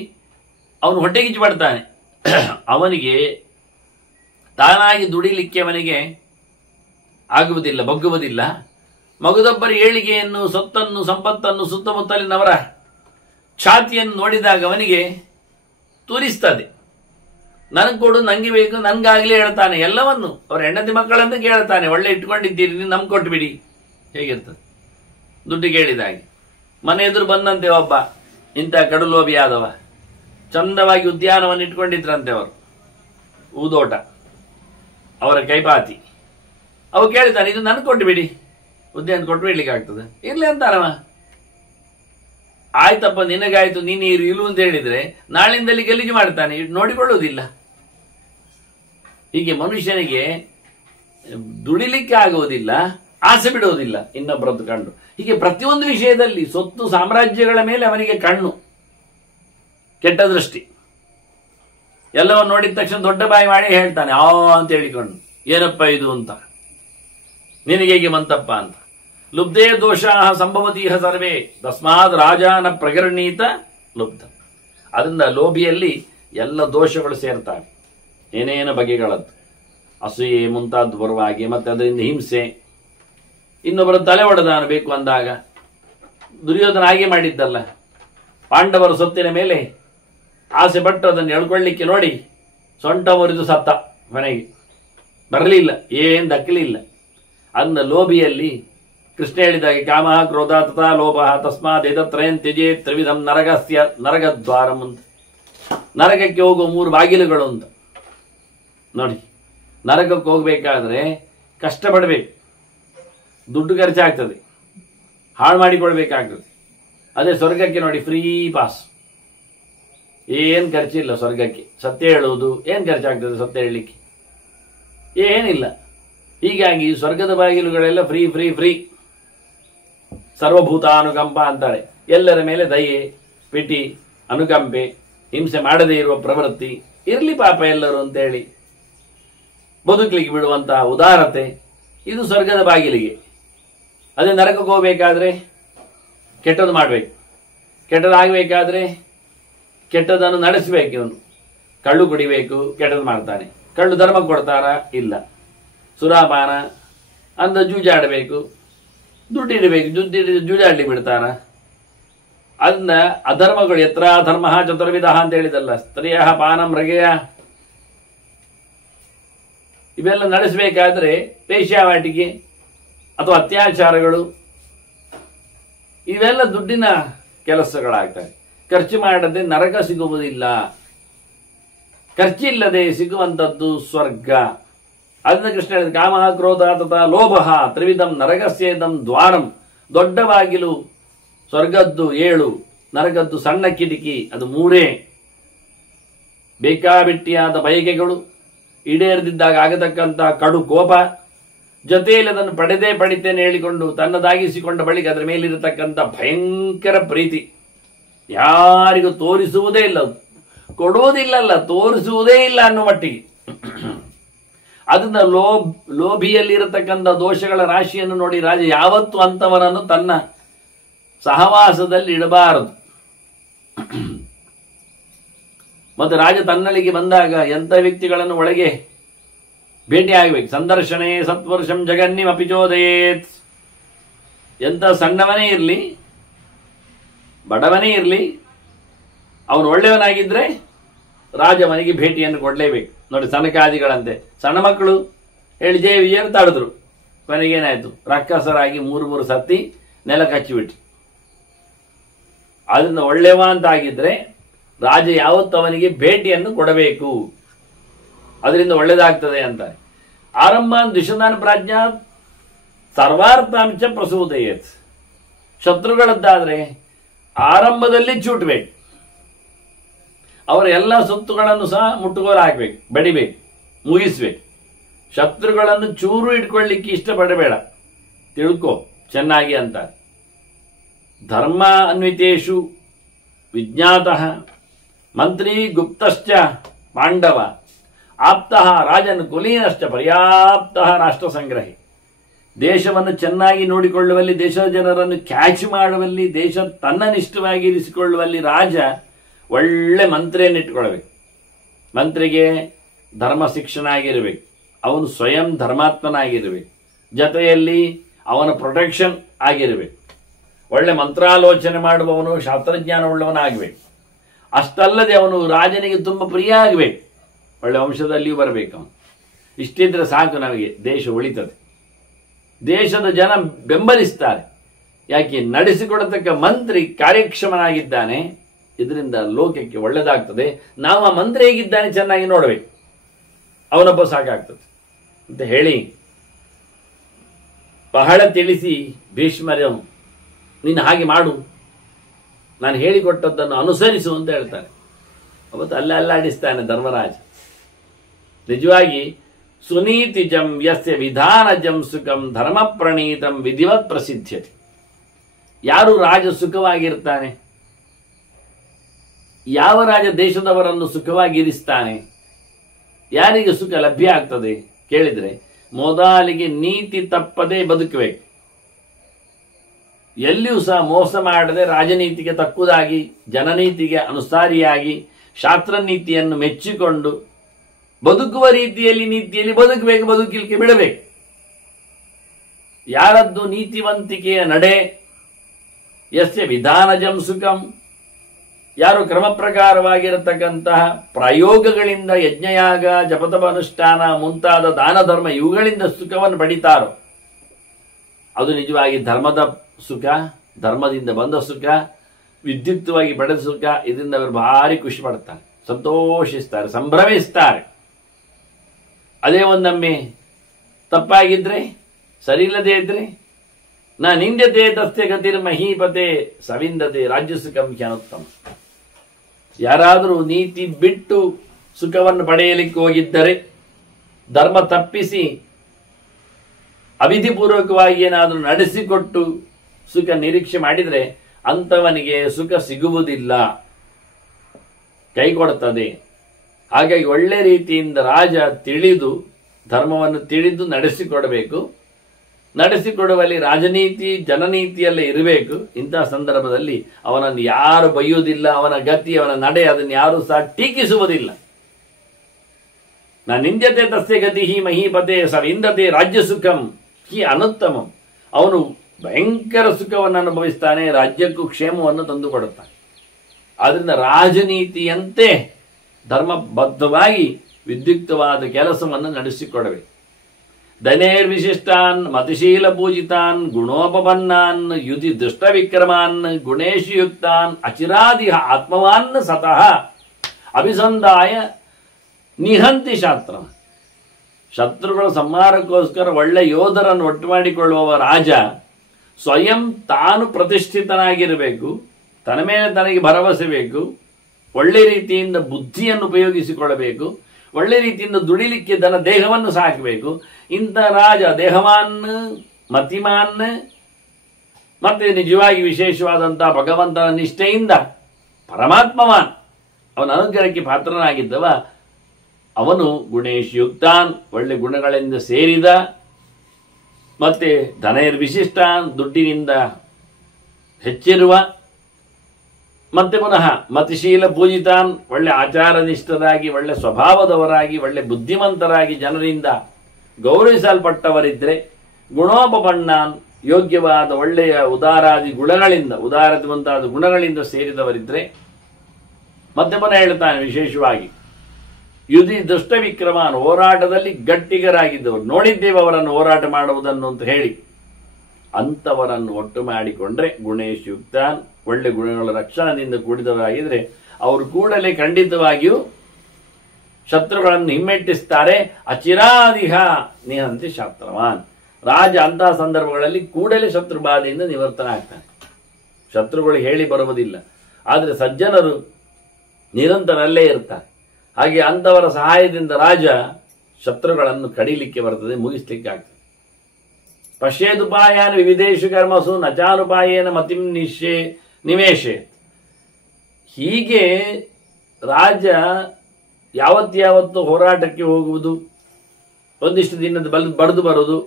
ಅವನು ಹೊಟ್ಟೆಗಿಚ್ಚು ಪಡ್ತಾನೆ. ಅವನಿಗೆ ತಾನಾಗಿ ದುಡಿಲಿಕ್ಕೆ ಅವನಿಗೆ ಆಗುವುದಿಲ್ಲ, ಬಗ್ಗುವುದಿಲ್ಲ. ಮಗದೊಬ್ಬರ ಏಳಿಗೆಯನ್ನು, ಸೊತ್ತನ್ನು, ಸಂಪತ್ತನ್ನು ಸುತ್ತಮುತ್ತಲಿನವರ ಛಾತಿಯನ್ನು ನೋಡಿದಾಗ ಅವನಿಗೆ ತೋರಿಸ್ತದೆ. ನನಗೆ ಕೊಡು, ನಂಗೆ ಬೇಕು, ನನ್ಗಾಗ್ಲಿ ಹೇಳ್ತಾನೆ. ಎಲ್ಲವನ್ನು ಅವ್ರ ಹೆಂಡತಿ ಮಕ್ಕಳಂತ ಕೇಳ್ತಾನೆ. ಒಳ್ಳೆ ಇಟ್ಕೊಂಡಿದ್ದೀರಿ, ನೀವು ನಮ್ಗೆ ಕೊಟ್ಬಿಡಿ. ಹೇಗಿರ್ತದೆ ದುಡ್ಡು ಕೇಳಿದಾಗೆ. ಮನೆ ಎದುರು ಬಂದಂತೆ ಒಬ್ಬ ಇಂಥ ಕಡುಲೋಭಿ ಆದವ. ಚಂದವಾಗಿ ಉದ್ಯಾನವನ್ನು ಇಟ್ಕೊಂಡಿದ್ರಂತೆ ಅವರು, ಊದೋಟ, ಅವರ ಕೈಪಾತಿ. ಅವು ಕೇಳ್ತಾನೆ, ಇದು ನನಗೆ ಕೊಟ್ಟುಬಿಡಿ, ಉದ್ಯಾನ ಕೊಟ್ಟು ಬಿಡ್ಲಿಕ್ಕೆ ಆಗ್ತದೆ? ಇರ್ಲಿ ಅಂತಾರವ. ಆಯ್ತಪ್ಪ, ನಿನಗಾಯ್ತು, ನೀನು ಇರು ಅಂತ ಹೇಳಿದ್ರೆ ನಾಳಿಂದಲ್ಲಿ ಗಲೀಜು ಮಾಡ್ತಾನೆ, ನೋಡಿಕೊಳ್ಳುವುದಿಲ್ಲ. ಹೀಗೆ ಮನುಷ್ಯನಿಗೆ ದುಡಿಲಿಕ್ಕೆ ಆಗುವುದಿಲ್ಲ, ಆಸೆ ಬಿಡುವುದಿಲ್ಲ ಇನ್ನೊಬ್ಬರದ್ದು ಕಂಡು. ಹೀಗೆ ಪ್ರತಿಯೊಂದು ವಿಷಯದಲ್ಲಿ ಸೊತ್ತು ಸಾಮ್ರಾಜ್ಯಗಳ ಮೇಲೆ ಅವನಿಗೆ ಕಣ್ಣು, ಕೆಟ್ಟ ದೃಷ್ಟಿ. ಎಲ್ಲವನ್ನು ನೋಡಿದ ತಕ್ಷಣ ದೊಡ್ಡ ಬಾಯಿ ಮಾಡಿ ಹೇಳ್ತಾನೆ, ಆ ಅಂತ ಹೇಳಿಕೊಂಡು, ಏನಪ್ಪ ಇದು ಅಂತ, ನಿನಗೆ ಹೇಗೆ ಮಂತಪ್ಪ ಅಂತ. ಲುಬ್ಧೇ ದೋಷ ಸಂಭವತೀಹ ಸರ್ವೇ ತಸ್ಮಾತ್ ರಾಜನ ಪ್ರಗರಣೀತ ಲುಬ್ಧ. ಅದರಿಂದ ಲೋಭಿಯಲ್ಲಿ ಎಲ್ಲ ದೋಷಗಳು ಸೇರ್ತಾವೆ, ಏನೇನು ಬಗೆಗಳದ್ದು. ಅಸೂಯೆ ಮುಂತಾದ್ದು ಬರುವ ಹಾಗೆ, ಮತ್ತೆ ಅದರಿಂದ ಹಿಂಸೆ, ಇನ್ನೊಬ್ಬರ ತಲೆ ಒಡೆದಾನ ಬೇಕು ಅಂದಾಗ. ದುರ್ಯೋಧನ ಹಾಗೆ ಮಾಡಿದ್ದಲ್ಲ. ಪಾಂಡವರ ಸೊತ್ತಿನ ಮೇಲೆ ಆಸೆ ಪಟ್ಟು ಅದನ್ನು ಎಳ್ಕೊಳ್ಳಿಕ್ಕೆ ನೋಡಿ ಸೊಂಟ ಮುರಿದು ಸತ್ತ, ಮನೆಗೆ ಬರಲಿಲ್ಲ, ಏನು ದಕ್ಕಲಿಲ್ಲ. ಅದನ್ನ ಲೋಭಿಯಲ್ಲಿ ಕೃಷ್ಣ ಹೇಳಿದಾಗೆ ಕಾಮ ಕ್ರೋಧ ತಥಾ ಲೋಭ ತಸ್ಮಾತ್ ಎದತ್ರಯಂ ತ್ಯಜೇ ತ್ರಿವಿಧಂ ನರಗಸ್ಯ ನರಕದ್ವಾರಂ ಅಂತ. ನರಕಕ್ಕೆ ಹೋಗುವ 3 ಬಾಗಿಲುಗಳು ಅಂತ ನೋಡಿ. ನರಕಕ್ಕೆ ಹೋಗ್ಬೇಕಾದ್ರೆ ಕಷ್ಟಪಡಬೇಕು, ದುಡ್ಡು ಖರ್ಚಾಗ್ತದೆ, ಹಾಳು ಮಾಡಿಕೊಳ್ಬೇಕಾಗ್ತದೆ. ಅದೇ ಸ್ವರ್ಗಕ್ಕೆ ನೋಡಿ ಫ್ರೀ ಪಾಸ್, ಏನು ಖರ್ಚಿಲ್ಲ ಸ್ವರ್ಗಕ್ಕೆ. ಸತ್ಯ ಹೇಳುವುದು ಏನು ಖರ್ಚಾಗ್ತದೆ? ಸತ್ಯ ಹೇಳಲಿಕ್ಕೆ ಏನಿಲ್ಲ. ಹೀಗಾಗಿ ಸ್ವರ್ಗದ ಬಾಗಿಲುಗಳೆಲ್ಲ ಫ್ರೀ ಫ್ರೀ ಫ್ರೀ. ಸರ್ವಭೂತಾನುಕಂಪ ಅಂತಾರೆ. ಎಲ್ಲರ ಮೇಲೆ ದಯೆ, ಪಿಟಿ, ಅನುಕಂಪೆ, ಹಿಂಸೆ ಮಾಡದೇ ಇರುವ ಪ್ರವೃತ್ತಿ ಇರಲಿ ಪಾಪ ಎಲ್ಲರೂ ಅಂತೇಳಿ ಬದುಕಲಿಕ್ಕೆ ಬಿಡುವಂತಹ ಉದಾರತೆ, ಇದು ಸ್ವರ್ಗದ ಬಾಗಿಲಿಗೆ. ಅದೇ ನರಕಕ್ಕೆ ಹೋಗಬೇಕಾದ್ರೆ ಕೆಟ್ಟದ್ದು ಮಾಡಬೇಕು, ಕೆಟ್ಟದಾಗಬೇಕಾದ್ರೆ ಕೆಟ್ಟದನ್ನು ನಡೆಸಬೇಕು. ಇವನು ಕಳ್ಳು ಕುಡಿಬೇಕು, ಕೆಟ್ಟದ್ದು ಮಾಡ್ತಾನೆ. ಕಳ್ಳು ಧರ್ಮ ಕೊಡ್ತಾರ? ಇಲ್ಲ. ಸುರಾಪಾನ ಅಂದ ಜೂಜಾಡಬೇಕು, ದುಡ್ಡಿಡಬೇಕು, ಜೂಜಾಡ್ಲಿ ಬಿಡ್ತಾರ? ಅದನ್ನ ಅಧರ್ಮಗಳು. ಯತ್ರ ಧರ್ಮ ಚತುರ್ವಿಧ ಅಂತ ಹೇಳಿದಲ್ಲ, ಸ್ತ್ರೀಯ ಪಾನ ಮೃಗೆಯ, ಇವೆಲ್ಲ ನಡೆಸಬೇಕಾದ್ರೆ ವೇಶ್ಯಾವಾಟಿಕೆ ಅಥವಾ ಅತ್ಯಾಚಾರಗಳು, ಇವೆಲ್ಲ ದುಡ್ಡಿನ ಕೆಲಸಗಳಾಗ್ತವೆ. ಖರ್ಚು ಮಾಡದೆ ನರಕ ಸಿಗುವುದಿಲ್ಲ, ಖರ್ಚಿಲ್ಲದೆ ಸಿಗುವಂಥದ್ದು ಸ್ವರ್ಗ. ಅದನ್ನ ಕೃಷ್ಣ ಹೇಳಿದ, ಕಾಮ ಕ್ರೋಧ ತಥಾ ಲೋಭ ತ್ರಿವಿಧಂ ನರಕಸ್ಯೇದಂ ದ್ವಾರಂ. ದೊಡ್ಡ ಬಾಗಿಲು ಸ್ವರ್ಗದ್ದು 7, ನರಕದ್ದು ಸಣ್ಣ ಕಿಟಕಿ ಅದು 3. ಬೇಕಾಬಿಟ್ಟಿಯಾದ ಬಯಕೆಗಳು, ಈಡೇರದಿದ್ದಾಗ ಆಗತಕ್ಕಂಥ ಕಡು ಕೋಪ, ಜೊತೆಯಲ್ಲಿ ಅದನ್ನು ಪಡಿತೇನೆ ಹೇಳಿಕೊಂಡು ತನ್ನದಾಗಿಸಿಕೊಂಡ ಬಳಿಕ ಅದರ ಮೇಲಿರತಕ್ಕಂಥ ಭಯಂಕರ ಪ್ರೀತಿ. ಯಾರಿಗೂ ತೋರಿಸುವುದೇ ಇಲ್ಲ, ಕೊಡುವುದಿಲ್ಲಲ್ಲ, ತೋರಿಸುವುದೇ ಇಲ್ಲ ಅನ್ನೋ ಮಟ್ಟಿಗೆ. ಅದನ್ನ ಲೋಭಿಯಲ್ಲಿ ಇರತಕ್ಕಂಥ ದೋಷಗಳ ರಾಶಿಯನ್ನು ನೋಡಿ ರಾಜ ಯಾವತ್ತೂ ಅಂತವರನ್ನು ತನ್ನ ಸಹವಾಸದಲ್ಲಿ ಇಡಬಾರದು. ಮತ್ತು ರಾಜ ತನ್ನಲ್ಲಿಗೆ ಬಂದಾಗ ಎಂಥ ವ್ಯಕ್ತಿಗಳನ್ನು ಒಳಗೆ ಭೇಟಿ ಆಗಬೇಕು. ಸಂದರ್ಶನೇ ಸತ್ವರ್ಷಂ ಜಗನ್ನಿಂ ಅಪಿಚೋದಯೇತ್. ಎಂಥ ಸಣ್ಣವನೇ ಇರಲಿ, ಬಡವನೇ ಇರಲಿ, ಅವನು ಒಳ್ಳೆಯವನಾಗಿದ್ರೆ ರಾಜ ಮನೆಗೆ ಭೇಟಿಯನ್ನು ಕೊಡಲೇಬೇಕು. ನೋಡಿ, ಸನಕಾದಿಗಳಂತೆ ಸಣ್ಣ ಮಕ್ಕಳು ಹೇಳಿ ಜಯ ವಿಜಯ ತಾಡಿದ್ರು, ಕೊನೆಗೇನಾಯ್ತು? ರಕ್ಕಸರಾಗಿ 3 ಸತ್ತಿ ನೆಲ ಕಚ್ಚಿಬಿಟ್ರು. ಅದರಿಂದ ಒಳ್ಳೆಯವ ಅಂತ ಆಗಿದ್ರೆ ರಾಜ ಯಾವತ್ತು ಅವನಿಗೆ ಭೇಟಿಯನ್ನು ಕೊಡಬೇಕು, ಅದರಿಂದ ಒಳ್ಳೇದಾಗ್ತದೆ ಅಂತಾರೆ. ಆರಂಭ ದ್ವಿಷದಾನ ಪ್ರಾಜ್ಞಾ ಸರ್ವಾರ್ಥಾಂಶ ಪ್ರಸೂದಯೇತ್. ಶತ್ರುಗಳದ್ದಾದ್ರೆ ಆರಂಭದಲ್ಲಿ ಚೂಟ್ಬೇಕು, ಅವರ ಎಲ್ಲ ಸೊತ್ತುಗಳನ್ನು ಸಹ ಮುಟ್ಟುಗೋಲು ಹಾಕಬೇಕು, ಬಡಿಬೇಕು, ಮುಗಿಸ್ಬೇಕು. ಶತ್ರುಗಳನ್ನು ಚೂರು ಇಟ್ಕೊಳ್ಳಿಕ್ಕೆ ಇಷ್ಟಪಡಬೇಡ, ತಿಳ್ಕೊ ಚೆನ್ನಾಗಿ ಅಂತಾರೆ. ಧರ್ಮ ಅನ್ವಿತೇಶು ವಿಜ್ಞಾತಃ ಮಂತ್ರಿ ಗುಪ್ತಶ್ಚ ಪಾಂಡವ ಆಪ್ತಃ ರಾಜನ್ ಕುಲೀನಶ್ಚ ಪರ್ಯಾಪ್ತಃ ರಾಷ್ಟ್ರ ಸಂಗ್ರಹಿ. ದೇಶವನ್ನು ಚೆನ್ನಾಗಿ ನೋಡಿಕೊಳ್ಳುವಲ್ಲಿ, ದೇಶದ ಜನರನ್ನು ಕ್ಯಾಚ್ ಮಾಡುವಲ್ಲಿ, ದೇಶ ತನ್ನನಿಷ್ಠವಾಗಿ ಇರಿಸಿಕೊಳ್ಳುವಲ್ಲಿ ರಾಜ ಒಳ್ಳೆ ಮಂತ್ರಿಯನ್ನು ಇಟ್ಕೊಳ್ಬೇಕು. ಮಂತ್ರಿಗೆ ಧರ್ಮ ಶಿಕ್ಷಣ ಆಗಿರಬೇಕು, ಅವನು ಸ್ವಯಂ ಧರ್ಮಾತ್ಮನಾಗಿರಬೇಕು, ಜೊತೆಯಲ್ಲಿ ಅವನ ಪ್ರೊಟೆಕ್ಷನ್ ಆಗಿರಬೇಕು. ಒಳ್ಳೆ ಮಂತ್ರಾಲೋಚನೆ ಮಾಡುವವನು, ಶಾಸ್ತ್ರಜ್ಞಾನವುಳ್ಳವನಾಗಬೇಕು. ಅಷ್ಟಲ್ಲದೆ ಅವನು ರಾಜನಿಗೆ ತುಂಬ ಪ್ರಿಯ ಆಗಬೇಕು, ಒಳ್ಳೆ ವಂಶದಲ್ಲಿಯೂ ಬರಬೇಕು ಅವನು. ಇಷ್ಟಿದ್ರೆ ಸಾಕು, ನಮಗೆ ದೇಶ ಉಳಿತದೆ, ದೇಶದ ಜನ ಬೆಂಬಲಿಸ್ತಾರೆ. ಯಾಕೆ? ನಡೆಸಿಕೊಡತಕ್ಕ ಮಂತ್ರಿ ಕಾರ್ಯಕ್ಷಮನಾಗಿದ್ದಾನೆ, ಇದರಿಂದ ಲೋಕಕ್ಕೆ ಒಳ್ಳೆಯದಾಗ್ತದೆ. ನಾವು ಆ ಮಂತ್ರಿ ಹೇಗಿದ್ದಾನೆ ಚೆನ್ನಾಗಿ ನೋಡಬೇಕು, ಅವನೊಬ್ಬ ಸಾಕಾಗ್ತದೆ ಅಂತ ಹೇಳಿ ಬಹಳ ತಿಳಿಸಿ ಭೀಷ್ಮರು, ನೀನು ಹಾಗೆ ಮಾಡು, ನಾನು ಹೇಳಿಕೊಟ್ಟದ್ದನ್ನು ಅನುಸರಿಸು ಅಂತ ಹೇಳ್ತಾರೆ. ಅವತ್ತು ಅಲ್ಲಾಡಿಸ್ತಾನೆ ಧರ್ಮರಾಜ. ನಿಜವಾಗಿ ಸುನೀತಿಜಂ ಯಸ್ಯ ವಿಧಾನಜಂ ಸುಖಂ ಧರ್ಮ ಪ್ರಣೀತಂ ವಿಧಿವತ್ ಪ್ರಸಿದ್ಧ್ಯತೆ. ಯಾರು ರಾಜ ಸುಖವಾಗಿರ್ತಾನೆ, ಯಾವ ರಾಜ ದೇಶದವರನ್ನು ಸುಖವಾಗಿರಿಸ್ತಾನೆ, ಯಾರಿಗೆ ಸುಖ ಲಭ್ಯ ಆಗ್ತದೆ ಕೇಳಿದ್ರೆ, ಮೊದಲಿಗೆ ನೀತಿ ತಪ್ಪದೆ ಬದುಕಬೇಕು. ಎಲ್ಲಿಯೂ ಸಹ ಮೋಸ ಮಾಡದೆ ರಾಜನೀತಿಗೆ ತಕ್ಕುದಾಗಿ, ಜನನೀತಿಗೆ ಅನುಸಾರಿಯಾಗಿ, ಶಾಸ್ತ್ರ ನೀತಿಯನ್ನು ಮೆಚ್ಚಿಕೊಂಡು ಬದುಕುವ ನೀತಿಯಲ್ಲಿ ಬದುಕಬೇಕು, ಬದುಕಲಿಕ್ಕೆ ಬಿಡಬೇಕು. ಯಾರದ್ದು ನೀತಿವಂತಿಕೆಯ ನಡೆ, ಯಸ್ಯ ವಿಧಾನಜಂ ಸುಖಂ, ಯಾರು ಕ್ರಮ ಪ್ರಕಾರವಾಗಿರತಕ್ಕಂತಹ ಪ್ರಯೋಗಗಳಿಂದ ಯಜ್ಞಯಾಗ, ಜಪತಪ ಅನುಷ್ಠಾನ ಮುಂತಾದ ದಾನ ಧರ್ಮ ಇವುಗಳಿಂದ ಸುಖವನ್ನು ಪಡಿತಾರೋ, ಅದು ನಿಜವಾಗಿ ಧರ್ಮದ ಸುಖ, ಧರ್ಮದಿಂದ ಬಂದ ಸುಖ, ವಿದ್ಯುಕ್ತವಾಗಿ ಪಡೆದ ಸುಖ. ಇದರಿಂದ ಅವರು ಭಾರಿ ಖುಷಿ ಪಡ್ತಾರೆ, ಸಂತೋಷಿಸ್ತಾರೆ, ಸಂಭ್ರಮಿಸ್ತಾರೆ. ಅದೇ ಒಂದೊಮ್ಮೆ ತಪ್ಪಾಗಿದ್ರೆ, ಸರಿ ಇಲ್ಲದೆ ಇದ್ರೆ, ನಾ ನಿಂದ್ಯತೆ ತಸ್ಯ ಗತಿರ್ ಮಹೀಪತೆ ಸವಿಂದತೆ ರಾಜ್ಯ ಸುಖಂ ಖ್ಯಾನೋತ್ತಮ. ಯಾರಾದರೂ ನೀತಿ ಬಿಟ್ಟು ಸುಖವನ್ನು ಪಡೆಯಲಿಕ್ಕೆ ಹೋಗಿದ್ದರೆ, ಧರ್ಮ ತಪ್ಪಿಸಿ ಅವಿಧಿಪೂರ್ವಕವಾಗಿ ಏನಾದರೂ ನಡೆಸಿಕೊಟ್ಟು ಸುಖ ನಿರೀಕ್ಷೆ ಮಾಡಿದರೆ ಅಂಥವನಿಗೆ ಸುಖ ಸಿಗುವುದಿಲ್ಲ, ಕೈಕೊಡುತ್ತದೆ. ಹಾಗಾಗಿ ಒಳ್ಳೆ ರೀತಿಯಿಂದ ರಾಜ ತಿಳಿದು, ಧರ್ಮವನ್ನು ತಿಳಿದು ನಡೆಸಿಕೊಡಬೇಕು. ನಡೆಸಿಕೊಡುವಲ್ಲಿ ರಾಜನೀತಿ, ಜನನೀತಿಯಲ್ಲೇ ಇರಬೇಕು. ಇಂತಹ ಸಂದರ್ಭದಲ್ಲಿ ಅವನನ್ನು ಯಾರು ಬೈಯುವುದಿಲ್ಲ, ಅವನ ಗತಿ, ಅವನ ನಡೆ ಅದನ್ನು ಯಾರೂ ಸಹ ಟೀಕಿಸುವುದಿಲ್ಲ. ನ ನಿಂದ್ಯತೆ ತಸ್ಯ ಗತಿ ಹಿ ಮಹೀಪತೆ ಸ ವಿಂದತೆ ರಾಜ್ಯ ಸುಖಂ ಹಿ ಅನುತ್ತಮಂ. ಅವನು ಭಯಂಕರ ಸುಖವನ್ನು ಅನುಭವಿಸ್ತಾನೆ, ರಾಜ್ಯಕ್ಕೂ ಕ್ಷೇಮವನ್ನು ತಂದುಕೊಡುತ್ತಾನೆ. ಆದ್ರಿಂದ ರಾಜನೀತಿಯಂತೆ ಧರ್ಮಬದ್ಧವಾಗಿ ವಿದ್ಯುಕ್ತವಾದ ಕೆಲಸವನ್ನು ನಡೆಸಿಕೊಡಬೇಕು. ಧನೇರ್ವಿಶಿಷ್ಟಾನ್ ಮತಿಶೀಲ ಪೂಜಿತಾನ್ ಗುಣೋಪಪನ್ನಾನ್ ಯುಧಿ ದೃಷ್ಟ ವಿಕ್ರಮಾನ್ ಗುಣೇಶು ಯುಕ್ತಾನ್ ಅಚಿರಾದಿಹ ಆತ್ಮವಾನ್ ಸತಃ ಅಭಿಸಂದಾಯ ನಿಹಂತಿ ಶಾಸ್ತ್ರ. ಶತ್ರುಗಳ ಸಂಹಾರಕ್ಕೋಸ್ಕರ ಒಳ್ಳೆ ಯೋಧರನ್ನು ಒಟ್ಟು ಮಾಡಿಕೊಳ್ಳುವ ರಾಜ ಸ್ವಯಂ ತಾನು ಪ್ರತಿಷ್ಠಿತನಾಗಿರಬೇಕು, ತನ್ನ ಮೇಲೆ ತನಗೆ ಭರವಸೆ ಬೇಕು, ಒಳ್ಳೆ ರೀತಿಯಿಂದ ಬುದ್ಧಿಯನ್ನು ಉಪಯೋಗಿಸಿಕೊಳ್ಳಬೇಕು, ಒಳ್ಳೆ ರೀತಿಯಿಂದ ದುಡಿಲಿಕ್ಕೆ ತನ್ನ ದೇಹವನ್ನು ಸಾಕಬೇಕು. ಇಂಥ ರಾಜ ದೇಹವಾನ್, ಮತಿಮಾನ್, ಮತ್ತೆ ನಿಜವಾಗಿ ವಿಶೇಷವಾದಂತಹ ಭಗವಂತನ ನಿಷ್ಠೆಯಿಂದ ಪರಮಾತ್ಮವಾನ್, ಅವನ ಅನುಗ್ರಹಕ್ಕೆ ಪಾತ್ರನಾಗಿದ್ದವ, ಅವನು ಗುಣೇಶ್ ಯುಕ್ತಾನ್, ಒಳ್ಳೆ ಗುಣಗಳಿಂದ ಸೇರಿದ, ಮತ್ತೆ ಧನೈರ್ವಿಶಿಷ್ಟಾನ್, ದುಡ್ಡಿನಿಂದ ಹೆಚ್ಚಿರುವ, ಮತ್ತೆ ಪುನಃ ಮತಿಶೀಲ ಪೂಜಿತಾನ್, ಒಳ್ಳೆ ಆಚಾರನಿಷ್ಠರಾಗಿ, ಒಳ್ಳೆ ಸ್ವಭಾವದವರಾಗಿ, ಒಳ್ಳೆ ಬುದ್ಧಿವಂತರಾಗಿ ಜನರಿಂದ ಗೌರವಿಸಲ್ಪಟ್ಟವರಿದ್ರೆ, ಗುಣೋಪಪನ್ನಾನ್, ಯೋಗ್ಯವಾದ ಒಳ್ಳೆಯ ಉದಾರಾದಿ ಗುಣಗಳಿಂದ, ಉದಾರವಂತಾದ ಗುಣಗಳಿಂದ ಸೇರಿದವರಿದ್ರೆ, ಮತ್ತೆ ಪುನಃ ಹೇಳ್ತಾನೆ ವಿಶೇಷವಾಗಿ ಯುಧಿ ದುಷ್ಟ ವಿಕ್ರಮಾನ್, ಹೋರಾಟದಲ್ಲಿ ಗಟ್ಟಿಗರಾಗಿದ್ದವರು, ನೋಡಿದ್ದೇವೆ ಅವರನ್ನು ಹೋರಾಟ ಮಾಡುವುದನ್ನು ಅಂತ ಹೇಳಿ, ಅಂಥವರನ್ನು ಒಟ್ಟು ಮಾಡಿಕೊಂಡ್ರೆ ಗುಣೇಶ್ ಯುಕ್ತಾನ್, ಒಳ್ಳೆ ಗುಣಗಳ ರಕ್ಷಣದಿಂದ ಕೂಡಿದವರಾಗಿದ್ರೆ ಅವರು ಕೂಡಲೇ ಖಂಡಿತವಾಗಿಯೂ ಶತ್ರುಗಳನ್ನು ಹಿಮ್ಮೆಟ್ಟಿಸ್ತಾರೆ. ಅಚಿರಾದಿಹ ನಿಹಂತಿ ಶಾಸ್ತ್ರವಾನ್. ರಾಜ ಅಂತಹ ಸಂದರ್ಭಗಳಲ್ಲಿ ಕೂಡಲೇ ಶತ್ರು ಬಾಧೆಯಿಂದ ನಿವರ್ತನ ಆಗ್ತಾನೆ. ಶತ್ರುಗಳು ಹೇಳಿ ಬರುವುದಿಲ್ಲ, ಆದರೆ ಸಜ್ಜನರು ನಿರಂತರಲ್ಲೇ ಇರ್ತಾರೆ. ಹಾಗೆ ಅಂಥವರ ಸಹಾಯದಿಂದ ರಾಜ ಶತ್ರುಗಳನ್ನು ಕಡಿಲಿಕ್ಕೆ ಬರ್ತದೆ, ಮುಗಿಸ್ಲಿಕ್ಕೆ ಆಗ್ತದೆ. ಪಶ್ಯೇದುಪಾಯಾನ ವಿವಿಧೇಶು ಕರ್ಮಸು ನಚಾನುಪಾಯೇನ ಮತಿಂ ನಿವೇಶೆ. ಹೀಗೆ ರಾಜ ಯಾವತ್ತು ಹೋರಾಟಕ್ಕೆ ಹೋಗುವುದು, ಒಂದಿಷ್ಟು ದಿನದ ಬರೆದು ಬರುವುದು,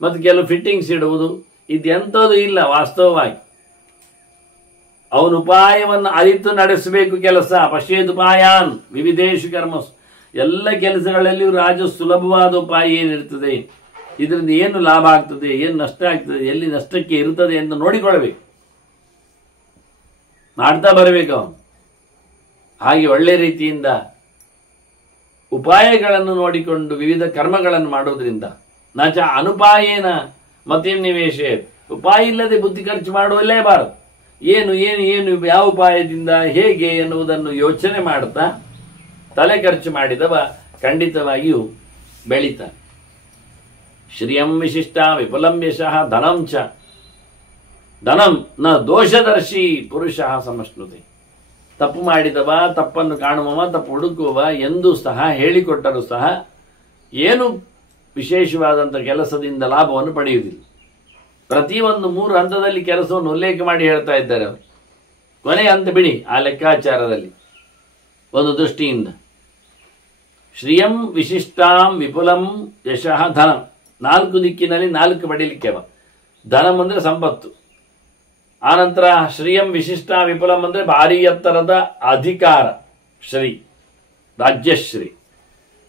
ಮತ್ತು ಕೆಲವು ಫಿಟ್ಟಿಂಗ್ಸ್ ಇಡುವುದು, ಇದೆಂಥದ್ದು ಇಲ್ಲ. ವಾಸ್ತವವಾಗಿ ಅವನ ಉಪಾಯವನ್ನು ಅರಿತು ನಡೆಸಬೇಕು ಕೆಲಸ. ಪಶ್ಯೇದುಪಾಯಾನ್ ವಿವಿಧೇಶು ಕರ್ಮಸು. ಎಲ್ಲ ಕೆಲಸಗಳಲ್ಲಿಯೂ ರಾಜ ಸುಲಭವಾದ ಉಪಾಯ ಏನಿರ್ತದೆ, ಇದರಿಂದ ಏನು ಲಾಭ ಆಗ್ತದೆ, ಏನು ನಷ್ಟ ಆಗ್ತದೆ, ಎಲ್ಲಿ ನಷ್ಟಕ್ಕೆ ಇರುತ್ತದೆ ಎಂದು ನೋಡಿಕೊಳ್ಳಬೇಕು. ಮಾಡ್ತಾ ಬರಬೇಕು ಅವನು. ಹಾಗೆ ಒಳ್ಳೆ ರೀತಿಯಿಂದ ಉಪಾಯಗಳನ್ನು ನೋಡಿಕೊಂಡು ವಿವಿಧ ಕರ್ಮಗಳನ್ನು ಮಾಡೋದ್ರಿಂದ ನಾಚ ಅನುಪಾಯೇನ ಮತಿರ್ನಿವೇಶ, ಉಪಾಯ ಇಲ್ಲದೆ ಬುದ್ಧಿ ಖರ್ಚು ಮಾಡುವಲ್ಲೇಬಾರದು. ಏನು ಏನು ಏನು ಯಾವ ಉಪಾಯದಿಂದ ಹೇಗೆ ಎನ್ನುವುದನ್ನು ಯೋಚನೆ ಮಾಡ್ತಾ ತಲೆ ಖರ್ಚು ಮಾಡಿದವ ಖಂಡಿತವಾಗಿಯೂ ಬೆಳೀತಾನೆ. ಶ್ರಿಯಂ ವಿಶಿಷ್ಟ ವಿಪುಲಂ ಯಶಃ ಧನಂ ಚ ಧನಂ ನ ದೋಷದರ್ಶಿ ಪುರುಷ ಸಮಶ್ನುತೆ. ತಪ್ಪು ಮಾಡಿದವ, ತಪ್ಪನ್ನು ಕಾಣುವವ, ತಪ್ಪು ಹುಡುಕುವವ ಎಂದೂ ಸಹ ಹೇಳಿಕೊಟ್ಟರೂ ಸಹ ಏನು ವಿಶೇಷವಾದಂಥ ಕೆಲಸದಿಂದ ಲಾಭವನ್ನು ಪಡೆಯುವುದಿಲ್ಲ. ಪ್ರತಿಯೊಂದು 3 ಹಂತದಲ್ಲಿ ಕೆಲಸವನ್ನು ಉಲ್ಲೇಖ ಮಾಡಿ ಹೇಳ್ತಾ ಇದ್ದಾರೆ ಅವರು. ಕೊನೆಯ ಹಂತ ಬಿಡಿ ಆ ಲೆಕ್ಕಾಚಾರದಲ್ಲಿ ಒಂದು ದೃಷ್ಟಿಯಿಂದ. ಶ್ರಿಯಂ ವಿಶಿಷ್ಟಾಂ ವಿಪುಲಂ ಯಶಃ ಧನಂ. 4 ದಿಕ್ಕಿನಲ್ಲಿ 4 ಪಡೀಲಿಕ್ಕೆ ಅವ. ಧನಂ ಅಂದರೆ ಸಂಪತ್ತು. ಆನಂತರ ಶ್ರೀಯಂ ವಿಶಿಷ್ಟ ವಿಪುಲಂ ಅಂದರೆ ಭಾರಿ ಎತ್ತರದ ಅಧಿಕಾರ, ಶ್ರೀ ರಾಜ್ಯಶ್ರೀ.